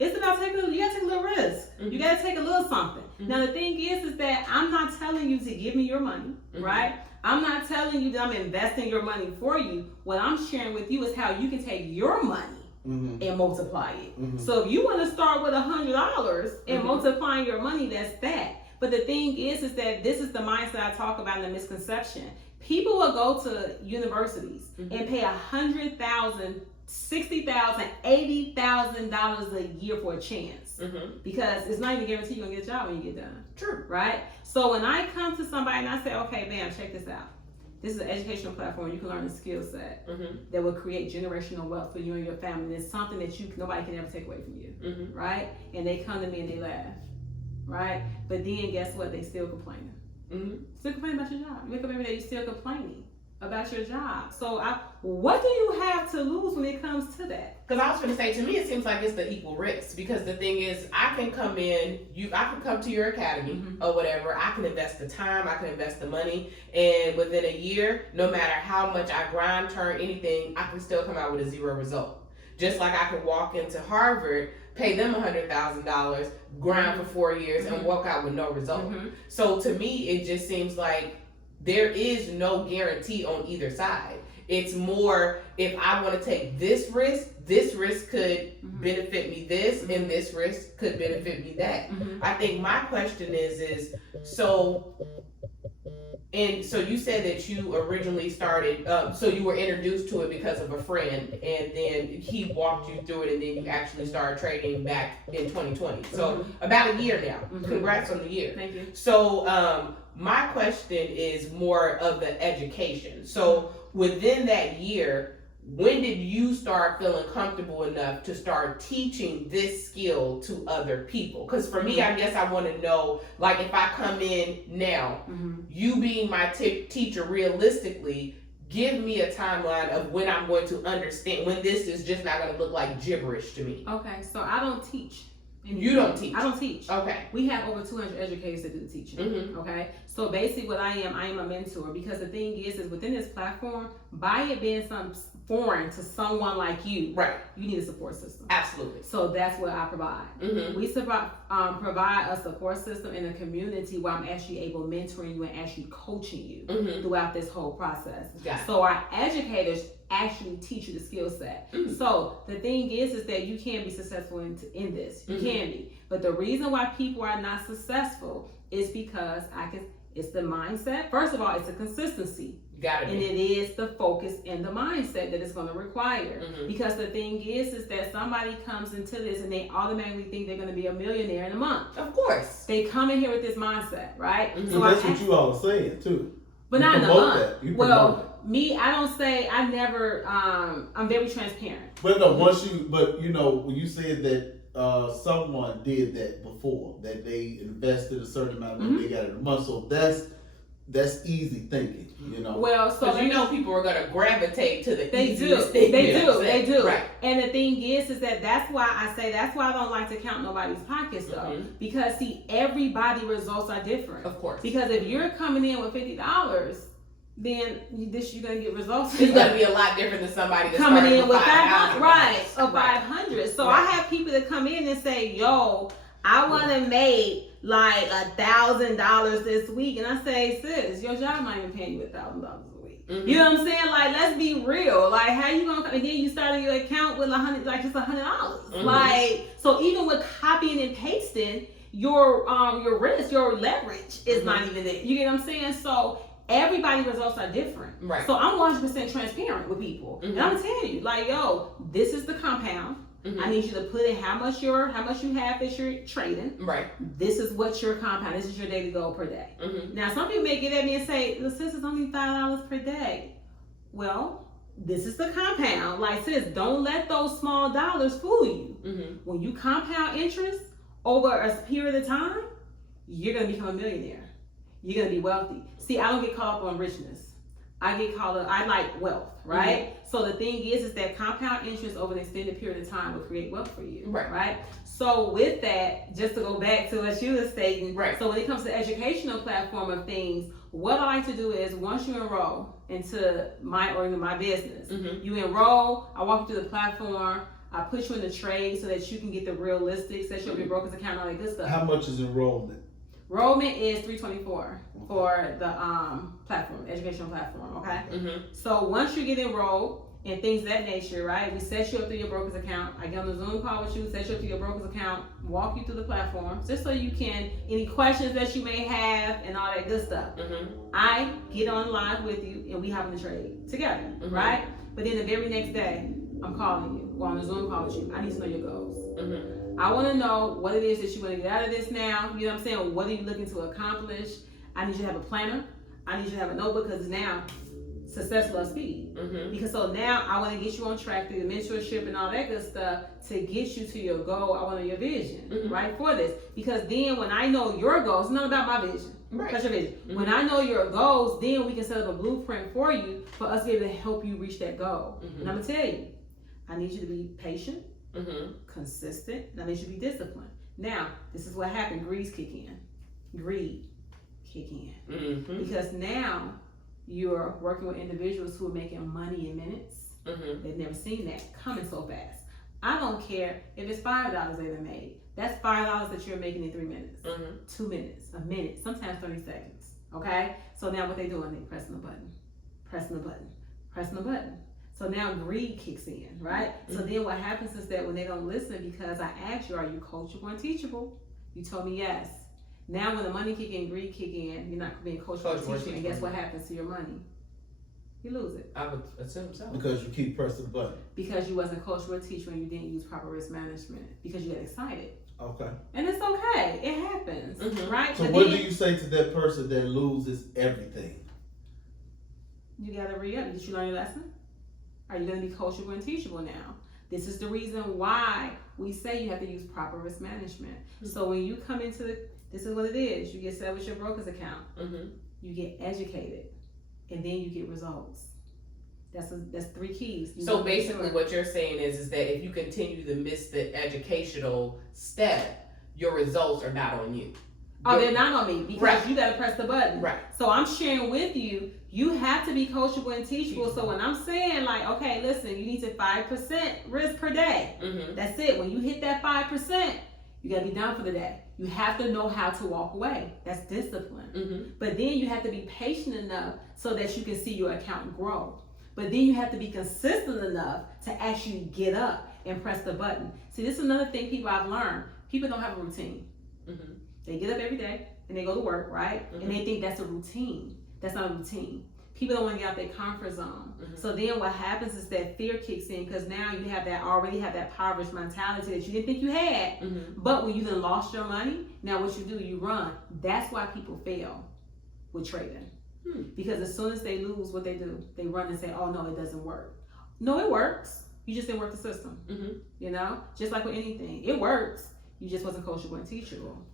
it's about you gotta take a little risk. You gotta take a little something. Now the thing is that I'm not telling you to give me your money, right? I'm not telling you that I'm investing your money for you. What I'm sharing with you is how you can take your money and multiply it. So if you want to start with $100 and multiplying your money, that's that. But the thing is that this is the mindset I talk about in the misconception. People will go to universities and pay $100,000, $60,000, $80,000 a year for a chance, because it's not even guaranteed you're gonna get a job when you get done. True, right? So when I come to somebody and I say, okay, bam, check this out. This is an educational platform. You can learn a skill set that will create generational wealth for you and your family. And it's something that nobody can ever take away from you, right? And they come to me and they laugh, right? But then guess what? They still complaining. Still complaining about your job. You wake up every day, you're still complaining about your job. So what do you have to lose when it comes to that? Because I was going to say, to me, it seems like it's the equal risk. Because the thing is, I can come to your academy or whatever. I can invest the time, I can invest the money, and within a year, no matter how much I grind, turn anything, I can still come out with a zero result. Just like I could walk into Harvard, pay them $100,000, grind for 4 years, and walk out with no result. So to me, it just seems like there is no guarantee on either side. It's more, if I want to take this risk could benefit me this, and this risk could benefit me that. I think my question is so you said that you originally started, so you were introduced to it because of a friend, and then he walked you through it, and then you actually started trading back in 2020. So about a year now. Congrats on the year. Thank you. So my question is more of the education. So within that year, when did you start feeling comfortable enough to start teaching this skill to other people? Because for me, I guess I want to know, like, if I come in now, you being my teacher, realistically, give me a timeline of when I'm going to understand, when this is just not going to look like gibberish to me. Okay, so I don't teach. You don't teach? I don't teach. Okay. We have over 200 educators that do the teaching. Okay. So basically what I am a mentor, because the thing is within this platform, by it being some foreign to someone like you, right, you need a support system. Absolutely. So that's what I provide. We provide a support system in a community where I'm actually able mentoring you and actually coaching you throughout this whole process. So our educators actually teach you the skill set. So the thing is that you can be successful in this. You can be. But the reason why people are not successful is because it's the mindset. First of all, it's a consistency. And it is the focus and the mindset that it's going to require. Because the thing is that somebody comes into this and they automatically think they're going to be a millionaire in a month. Of course. They come in here with this mindset, right? So that's what you all are saying too. But not in a month. Well, me, I don't say, I never, I'm very transparent. But no, when you said that someone did that before, that they invested a certain amount of money, they got it in a month, so that's easy thinking, Well, so people are gonna gravitate to the easiest thing. They do. Right. And the thing is that's why I don't like to count nobody's pockets though, because see, everybody results are different. Of course. Because if you're coming in with $50, then you're gonna get results. It's gonna be a lot different than somebody that's coming in with 500, right, or 500. So I have people that come in and say, "Yo, I want to make like $1,000 this week," and I say, "Sis, your job might even pay you $1,000 a week." You know what I'm saying? Like, let's be real. Like, how you gonna? And then you started your account with just $100. Like, so even with copying and pasting, your risk, your leverage is not even there. You get what I'm saying? So everybody's results are different. Right. So I'm 100% transparent with people, and I'm gonna tell you, like, yo, this is the compound. I need you to put in how much you have that you're trading. Right. This is what your compound. This is your daily goal per day. Now, some people may get at me and say, "Sis, it's only $5 per day." Well, this is the compound. Like, sis, don't let those small dollars fool you. When you compound interest over a period of time, you're gonna become a millionaire. You're gonna be wealthy. See, I don't get caught up on richness. I like wealth, right? So the thing is that compound interest over an extended period of time will create wealth for you, right? So with that, just to go back to what you were stating, so when it comes to the educational platform of things, what I like to do is once you enroll into my business, you enroll, I walk you through the platform, I put you in the trade so that you can get the realistic, set you up your broker's account, all that good stuff. How much is enrollment? Enrollment is $324 for the platform, educational platform, okay? So once you get enrolled and things of that nature, right? We set you up through your broker's account. I get on the Zoom call with you, set you up through your broker's account, walk you through the platform, just so you can, any questions that you may have and all that good stuff. I get on live with you and we having the trade together, right? But then the very next day, I'm calling you, or on the Zoom call with you. I need to know your goals. I want to know what it is that you want to get out of this now. You know what I'm saying? What are you looking to accomplish? I need you to have a planner. I need you to have a notebook, because now success loves speed. Because so now I want to get you on track through the mentorship and all that good stuff to get you to your goal. I want to know your vision, right, for this. Because then when I know your goals, it's not about my vision. That's your vision. When I know your goals, then we can set up a blueprint for you for us to be able to help you reach that goal. And I'm going to tell you, I need you to be patient. Consistent, and I need you to be disciplined. Now, this is what happened. Greed kick in. Because now you're working with individuals who are making money in minutes. They've never seen that coming so fast. I don't care if it's $5 they've made. That's $5 that you're making in 3 minutes, 2 minutes, a minute, sometimes 30 seconds. Okay? So now what they doing? They pressing the button, pressing the button, pressing the button. So now greed kicks in, right? So then what happens is that when they don't listen, because I asked you, are you coachable and teachable? You told me yes. Now when the money kick in, greed kick in, you're not being coachable and teachable. And guess what happens to your money? You lose it. I would assume so. Because you keep pressing the button. Because you wasn't coachable and teachable and you didn't use proper risk management. Because you got excited. Okay. And it's okay. It happens, right? So but what then, do you say to that person that loses everything? You gotta re-up. Did you learn your lesson? Are you gonna be coachable and teachable now? This is the reason why we say you have to use proper risk management. So when you come into this is what it is. You get set with your broker's account. You get educated, and then you get results. That's 3 keys. So basically what you're saying is that if you continue to miss the educational step, your results are not on you. Oh, they're not on me because you got to press the button. Right. So I'm sharing with you, you have to be coachable and teachable. So when I'm saying like, okay, listen, you need to 5% risk per day. That's it. When you hit that 5%, you got to be done for the day. You have to know how to walk away. That's discipline. But then you have to be patient enough so that you can see your account grow. But then you have to be consistent enough to actually get up and press the button. See, this is another thing people I've learned. People don't have a routine. They get up every day and they go to work, right? And they think that's a routine. That's not a routine. People don't want to get out their comfort zone. So then what happens is that fear kicks in because now you have already have that poverty mentality that you didn't think you had. But when you then lost your money, now what you do, you run. That's why people fail with trading. Because as soon as they lose, what they do, they run and say, oh no, it doesn't work. No, it works. You just didn't work the system. You know, just like with anything, it works. You just wasn't coachable and teachable.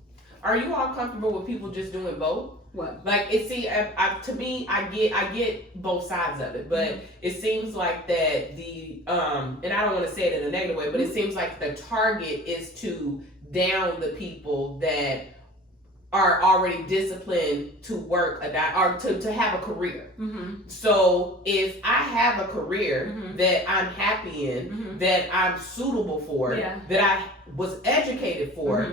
Are you all comfortable with people just doing both? What? Like to me, I get both sides of it, but it seems like that the and I don't want to say it in a negative way, but it seems like the target is to down the people that are already disciplined to work or to have a career. So if I have a career that I'm happy in, that I'm suitable for, that I was educated for,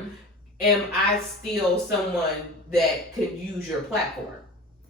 am I still someone that could use your platform?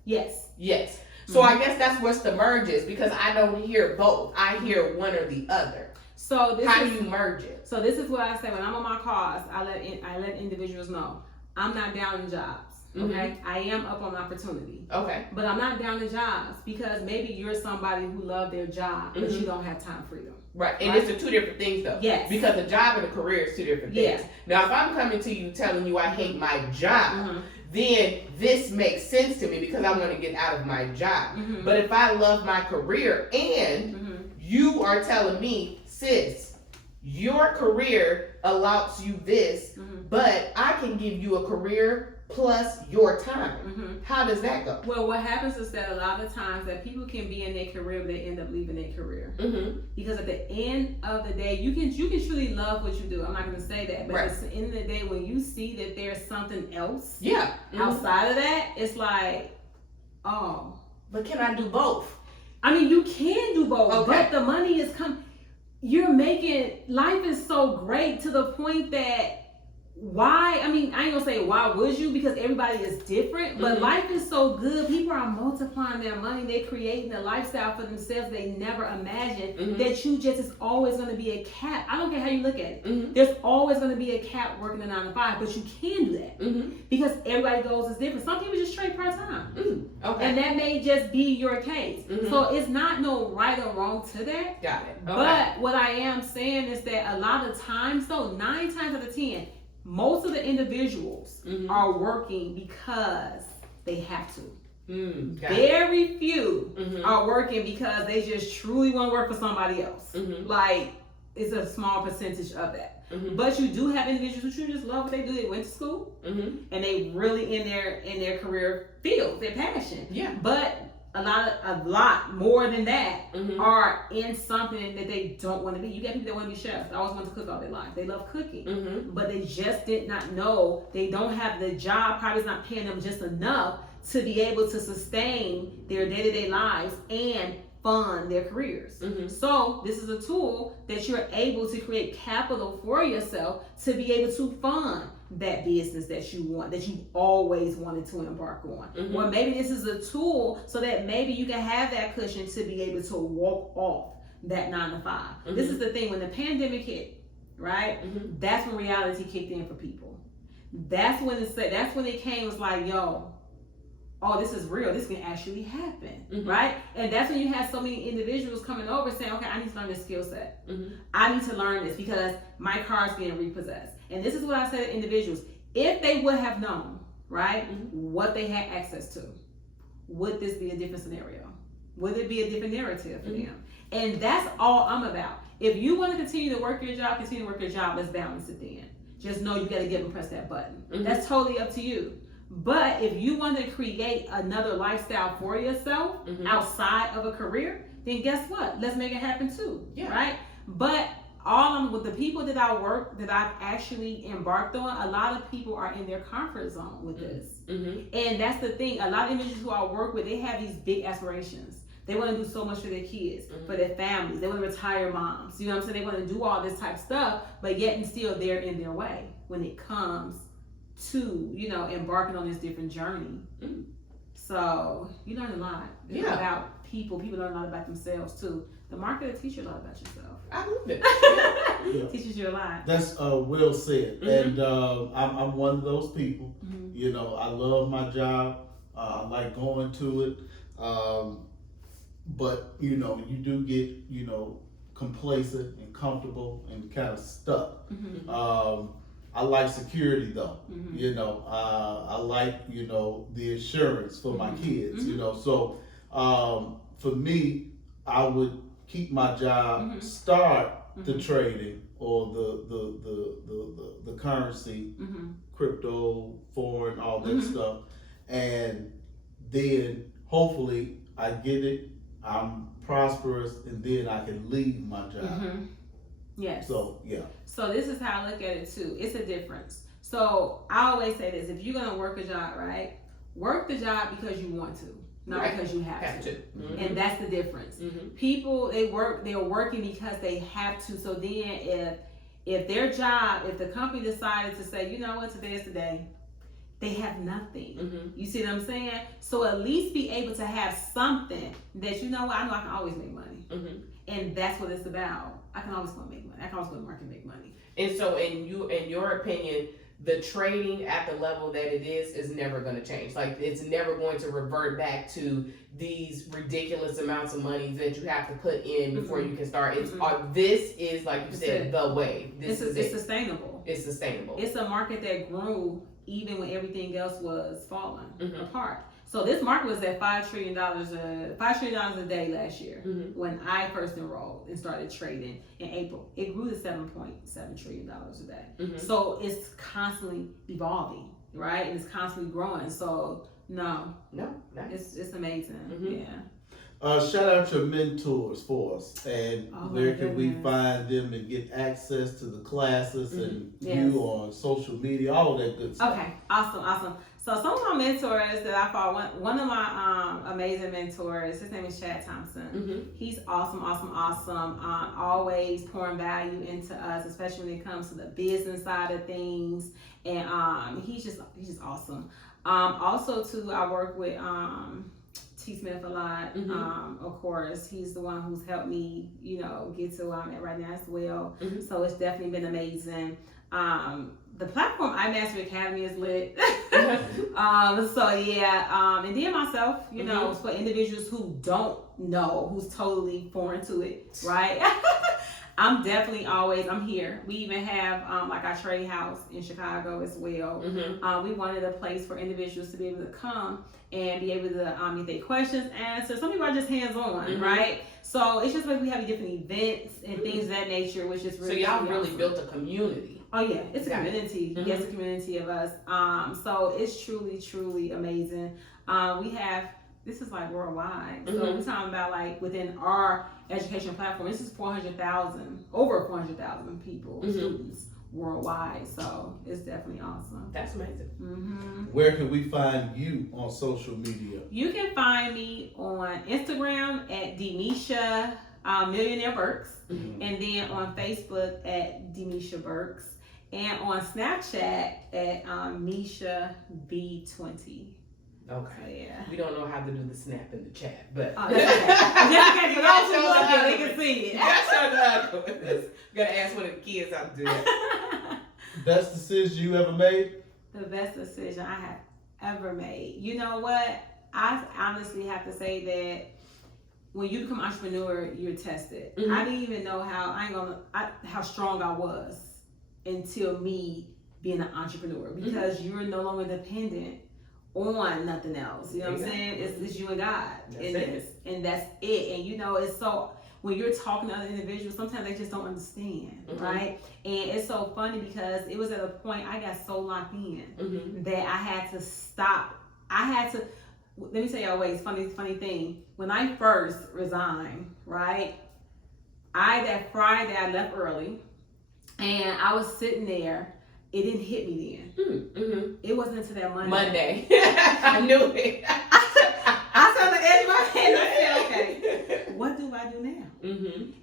Yes. Yes. So I guess that's what's the merge is, because I don't hear both. I hear one or the other. So how do you merge it? So this is what I say when I'm on my calls. I let individuals know I'm not down in jobs. Okay, I am up on opportunity. Okay, but I'm not down in jobs because maybe you're somebody who love their job, but you don't have time freedom. Right, and it's the 2 different things though. Yes. Because a job and a career is 2 different things. Now, if I'm coming to you telling you I hate my job, then this makes sense to me because I want to get out of my job. But if I love my career and you are telling me, sis, your career allows you this, but I can give you a career plus your time. How does that go? Well, what happens is that a lot of times that people can be in their career, but they end up leaving their career. Because at the end of the day, you can truly love what you do. I'm not going to say that, but at the end of the day, when you see that there's something else outside of that, it's like, oh. But can I do both? I mean, you can do both, but the money is you're making, life is so great to the point that I ain't gonna say why would you, because everybody is different, but life is so good. People are multiplying their money. They're creating a lifestyle for themselves they never imagined. That you just is always gonna be a cap. I don't care how you look at it. There's always gonna be a cap working a 9 to 5, but you can do that because everybody goes is different. Some people just trade part-time. And that may just be your case. So it's not no right or wrong to that. Got it. But what I am saying is that a lot of times, though, 9 times out of 10, most of the individuals are working because they have to. Very few are working because they just truly want to work for somebody else. Like, it's a small percentage of that. But you do have individuals who just love what they do. They went to school and they really in their career field, their passion. But a lot more than that are in something that they don't want to be. You get people that want to be chefs. They always want to cook all their life. They love cooking, but they just did not know. They don't have the job. Probably is not paying them just enough to be able to sustain their day-to-day lives and fund their careers. So this is a tool that you're able to create capital for yourself to be able to fund that business that you want, that you always wanted to embark on. Or maybe this is a tool so that maybe you can have that cushion to be able to walk off that 9 to 5. This is the thing, when the pandemic hit, right? That's when reality kicked in for people. That's when it came, was like, yo, oh, this is real. This can actually happen, right? And that's when you have so many individuals coming over saying, okay, I need to learn this skill set. I need to learn this because my car is being repossessed. And this is what I say to individuals. If they would have known, right, what they had access to, would this be a different scenario? Would it be a different narrative for them? And that's all I'm about. If you want to continue to work your job, let's balance it then. Just know you got to get and press that button. That's totally up to you. But if you want to create another lifestyle for yourself outside of a career, then guess what? Let's make it happen too, right? But with the people that I've actually embarked on, a lot of people are in their comfort zone with this. And that's the thing. A lot of individuals who I work with, they have these big aspirations. They want to do so much for their kids, for their families. They want to retire moms. You know what I'm saying? They want to do all this type of stuff, but yet and still they're in their way when it comes to, you know, embarking on this different journey. So you learn a lot about people. People learn a lot about themselves too. The market will teach you a lot about yourself. I love it. Teaches you a lot. That's well said. And I'm one of those people. You know, I love my job. I like going to it. But, you know, you do get, you know, complacent and comfortable and kind of stuck. I like security though. You know, I like, you know, the assurance for my kids, you know. So for me, I would keep my job, start the trading or the currency, crypto, foreign, all that stuff. And then hopefully I get it, I'm prosperous, and then I can leave my job. Yes. So, yeah. So this is how I look at it too. It's a difference. So I always say this: if you're gonna work a job, right, work the job because you want to, not because you have to. And that's the difference. People, they're working because they have to. So then if their job, if the company decided to say, you know what, today is the day, they have nothing. You see what I'm saying? So at least be able to have something that, you know what, I know I can always make money. And that's what it's about. I can always go and make money. I can always go to the market and make money. And so in your opinion, the trading at the level that it is never going to change. Like, it's never going to revert back to these ridiculous amounts of money that you have to put in before you can start. This is, like you said, the way. It's sustainable. It's sustainable. It's a market that grew even when everything else was falling apart. So this market was at $5 trillion a day last year when I first enrolled and started trading in April. It grew to $7.7 trillion a day. So it's constantly evolving, right? And it's constantly growing. So it's amazing. Shout out your mentors for us, and where can we find them and get access to the classes and you on social media, all that good stuff. Okay, awesome. So some of my mentors that I follow, one of my amazing mentors, his name is Thompson. He's awesome. Always pouring value into us, especially when it comes to the business side of things. And he's just awesome. Also too, I work with T. Smith a lot. Of course, he's the one who's helped me, you know, get to where I'm at right now as well. So it's definitely been amazing. The platform iMastery Academy is lit. And then myself, you know, for individuals who don't know, who's totally foreign to it, right? I'm definitely I'm here. We even have like our trade house in Chicago as well. We wanted a place for individuals to be able to come and be able to get their questions answered. Some people are just hands-on, right? So it's just like we have different events and things of that nature, which is really so y'all really awesome. Built a community. Oh yeah, it's a community. Yes, a community of us. So it's truly amazing. This is like worldwide. So we're talking about like within our education platform, this is over 400,000 people, students worldwide. So it's definitely awesome. That's amazing. Mm-hmm. Where can we find you on social media? You can find me on Instagram at DeMisha Millionaire Burks, and then on Facebook at DeMisha Burks, and on Snapchat at Misha B20. Okay. So, yeah. We don't know how to do the snap in the chat, but Oh, that's okay. Just in case for those who looking, they can see it. That's so good. Gotta ask one of the kids how to do that. Best decision you ever made? The best decision I have ever made. You know what? I honestly have to say that when you become an entrepreneur, you're tested. Mhm. I didn't even know how strong I was until me being an entrepreneur, because you're no longer dependent on nothing else. You know what I'm saying? It's you and God in this, and that's it. And you know, it's so, when you're talking to other individuals, sometimes they just don't understand, right? And it's so funny because it was at a point I got so locked in that I had to stop. Let me tell y'all ways, funny thing. When I first resigned, right? That Friday I left early, and I was sitting there. It didn't hit me then. It wasn't until that Monday. I knew it. I saw the edge of my head and I said, okay, what do I do now?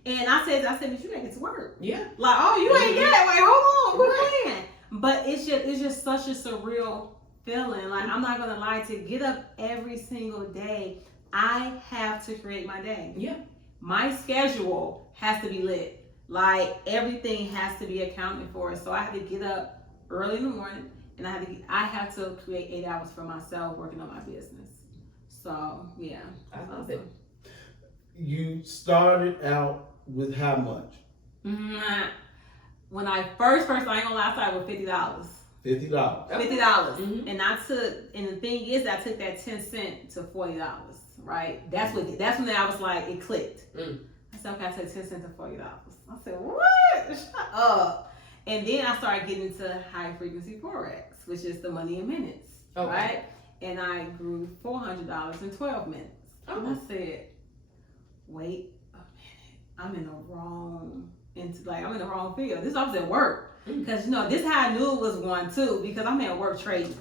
And I said, but you gotta get to work. Yeah. Like, oh, you ain't get it. Wait, hold on, quit playing. But it's just such a surreal feeling. Like, I'm not gonna lie, to get up every single day, I have to create my day. Yeah. My schedule has to be lit. Like, everything has to be accounted for. So I have to get up early in the morning, and I have to create 8 hours for myself working on my business. So yeah, I love it. You started out with how much? When I first, I ain't gonna lie, I started with $50. $50. $50. And the thing is, I took that 10 cents to $40, right? That's when I was like, it clicked. I said, okay, I took 10 cents to $40. I said, what? Shut up. And then I started getting into high frequency Forex, which is the money in minutes, right? And I grew $400 in 12 minutes. And I said, wait a minute, I'm in the wrong field. I was at work. Because, you know, this is how I knew it was one too, because I'm at work trading.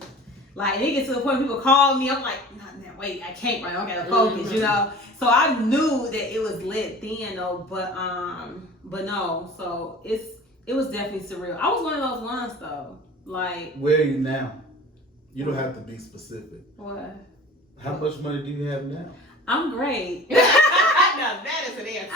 Like, and it gets to the point people call me, I'm like, nah, wait, I can't, right? I gotta focus, you know? So I knew that it was lit then though, but no, so it was definitely surreal. I was one of those ones though. Like, where are you now? You don't have to be specific. What? How much money do you have now? I'm great. Now that is an answer.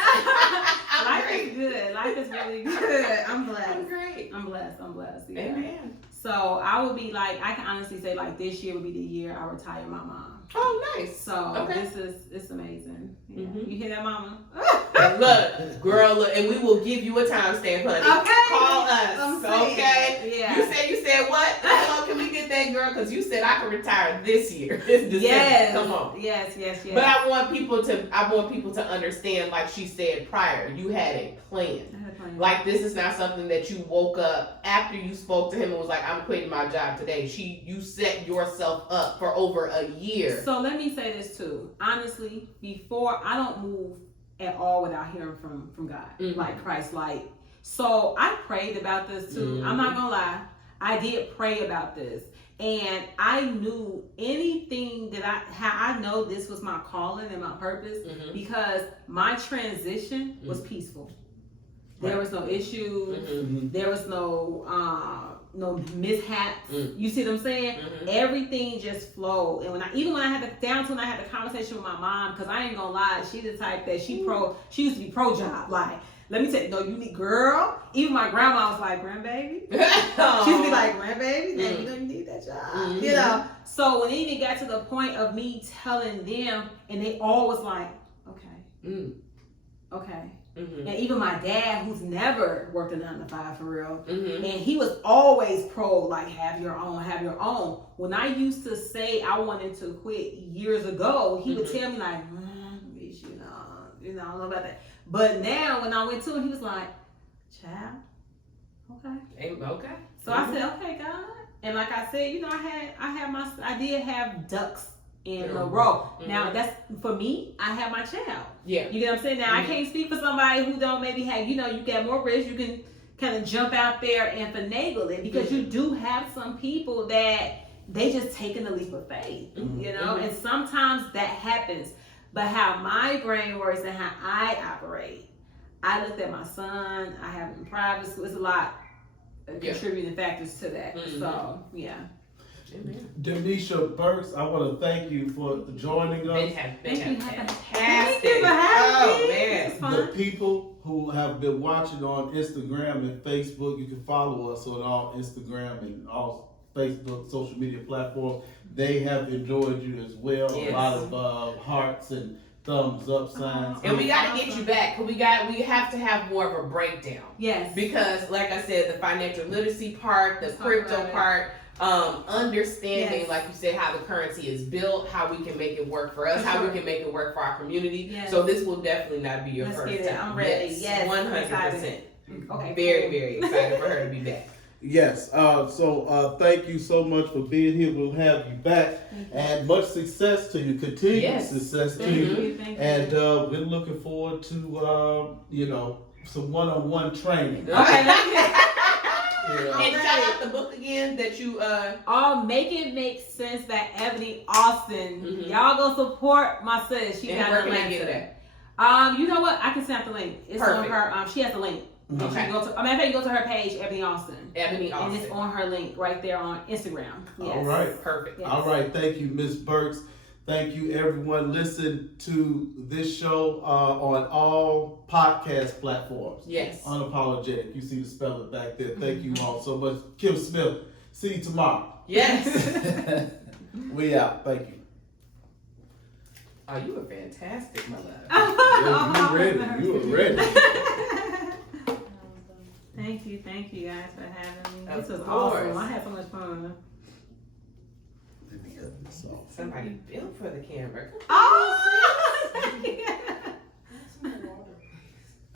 Life is good. Life is really good. I'm blessed. I'm great. I'm blessed. Yeah. Amen. So I would be like, I can honestly say like this year would be the year I retire my mom. Oh, nice. So it's amazing. Yeah. You hear that, mama? And look, girl, and we will give you a timestamp, honey. Okay. Call us. Okay. Yeah. You said what? How long can we get that, girl? Because you said I can retire this year. This December. Yes. Come on. Yes. But I want people to understand, like she said prior, you had a plan. Like, this is not something that you woke up after you spoke to him and was like, I'm quitting my job today. You set yourself up for over a year. So let me say this too. Honestly, before, I don't move at all without hearing from God, like Christ. Like, so I prayed about this too. I'm not gonna lie. I did pray about this. And I knew anything that I know this was my calling and my purpose, because my transition was peaceful. There was no issues. There was no mishaps. You see what I'm saying? Everything just flowed. And when I had the conversation with my mom, because I ain't gonna lie, she the type that she used to be pro job. Like, let me tell you, no, you need, girl. Even my grandma was like, grandbaby. She used to be like, grandbaby, now you know you need that job. You know. So when it even got to the point of me telling them, and they all was like, okay. And even my dad, who's never worked a 9-to-5 for real, and he was always pro, like, have your own. When I used to say I wanted to quit years ago, he would tell me like, I don't know about that. But now when I went to him, he was like, child, okay. So I said, okay, God. And like I said, you know, I did have ducks in a row. Now that's, for me, I have my child. Yeah. You get what I'm saying? Now I can't speak for somebody who don't maybe have, you know, you got more risk, you can kind of jump out there and finagle it, because you do have some people that they just taking the leap of faith, you know, and sometimes that happens. But how my brain works and how I operate, I looked at my son, I have him in private school. It's a lot of contributing factors to that. So, yeah. DeMisha Burks, I want to thank you for joining us. Thank you. Thank you for having me. It's fun. The people who have been watching on Instagram and Facebook, you can follow us on all Instagram and all Facebook social media platforms. They have enjoyed you as well. A lot of hearts and thumbs up signs. And we got to get you back. We have to have more of a breakdown. Yes. Because like I said, the financial literacy part, the crypto part, understanding, like you said, how the currency is built, how we can make it work for us, how we can make it work for our community. Yes. So this will definitely not be your first time. I'm ready. Yes. 100%. Okay. Very, very excited for her to be back. Yes. So thank you so much for being here. We'll have you back, and much success to you. Continued success to you. Thank you. And we're looking forward to some one-on-one training. Okay. And shout out the book again that you Make It Make Sense by Ebony Austin. Y'all go support my sis. She got where the can I link. get that? You know what? I can send out the link. It's Perfect. on her. She has the link. Okay. You can go to her page, Ebony Austin. Ebony And Austin. it's on her link right there on Instagram. Yes. All right. Perfect. Yes. All right. Thank you, Ms. Burks. Thank you, everyone. Listen to this show on all podcast platforms. Yes. Unapologetic. You see the spelling back there. Thank you all so much. Kim Smith. See you tomorrow. Yes. We out. Thank you. Oh, you were fantastic, my love. Yeah, you ready. You were ready. Thank you guys for having me. Of This was course. awesome. I had so much fun. Let me cut this off. Somebody built for the camera. Oh!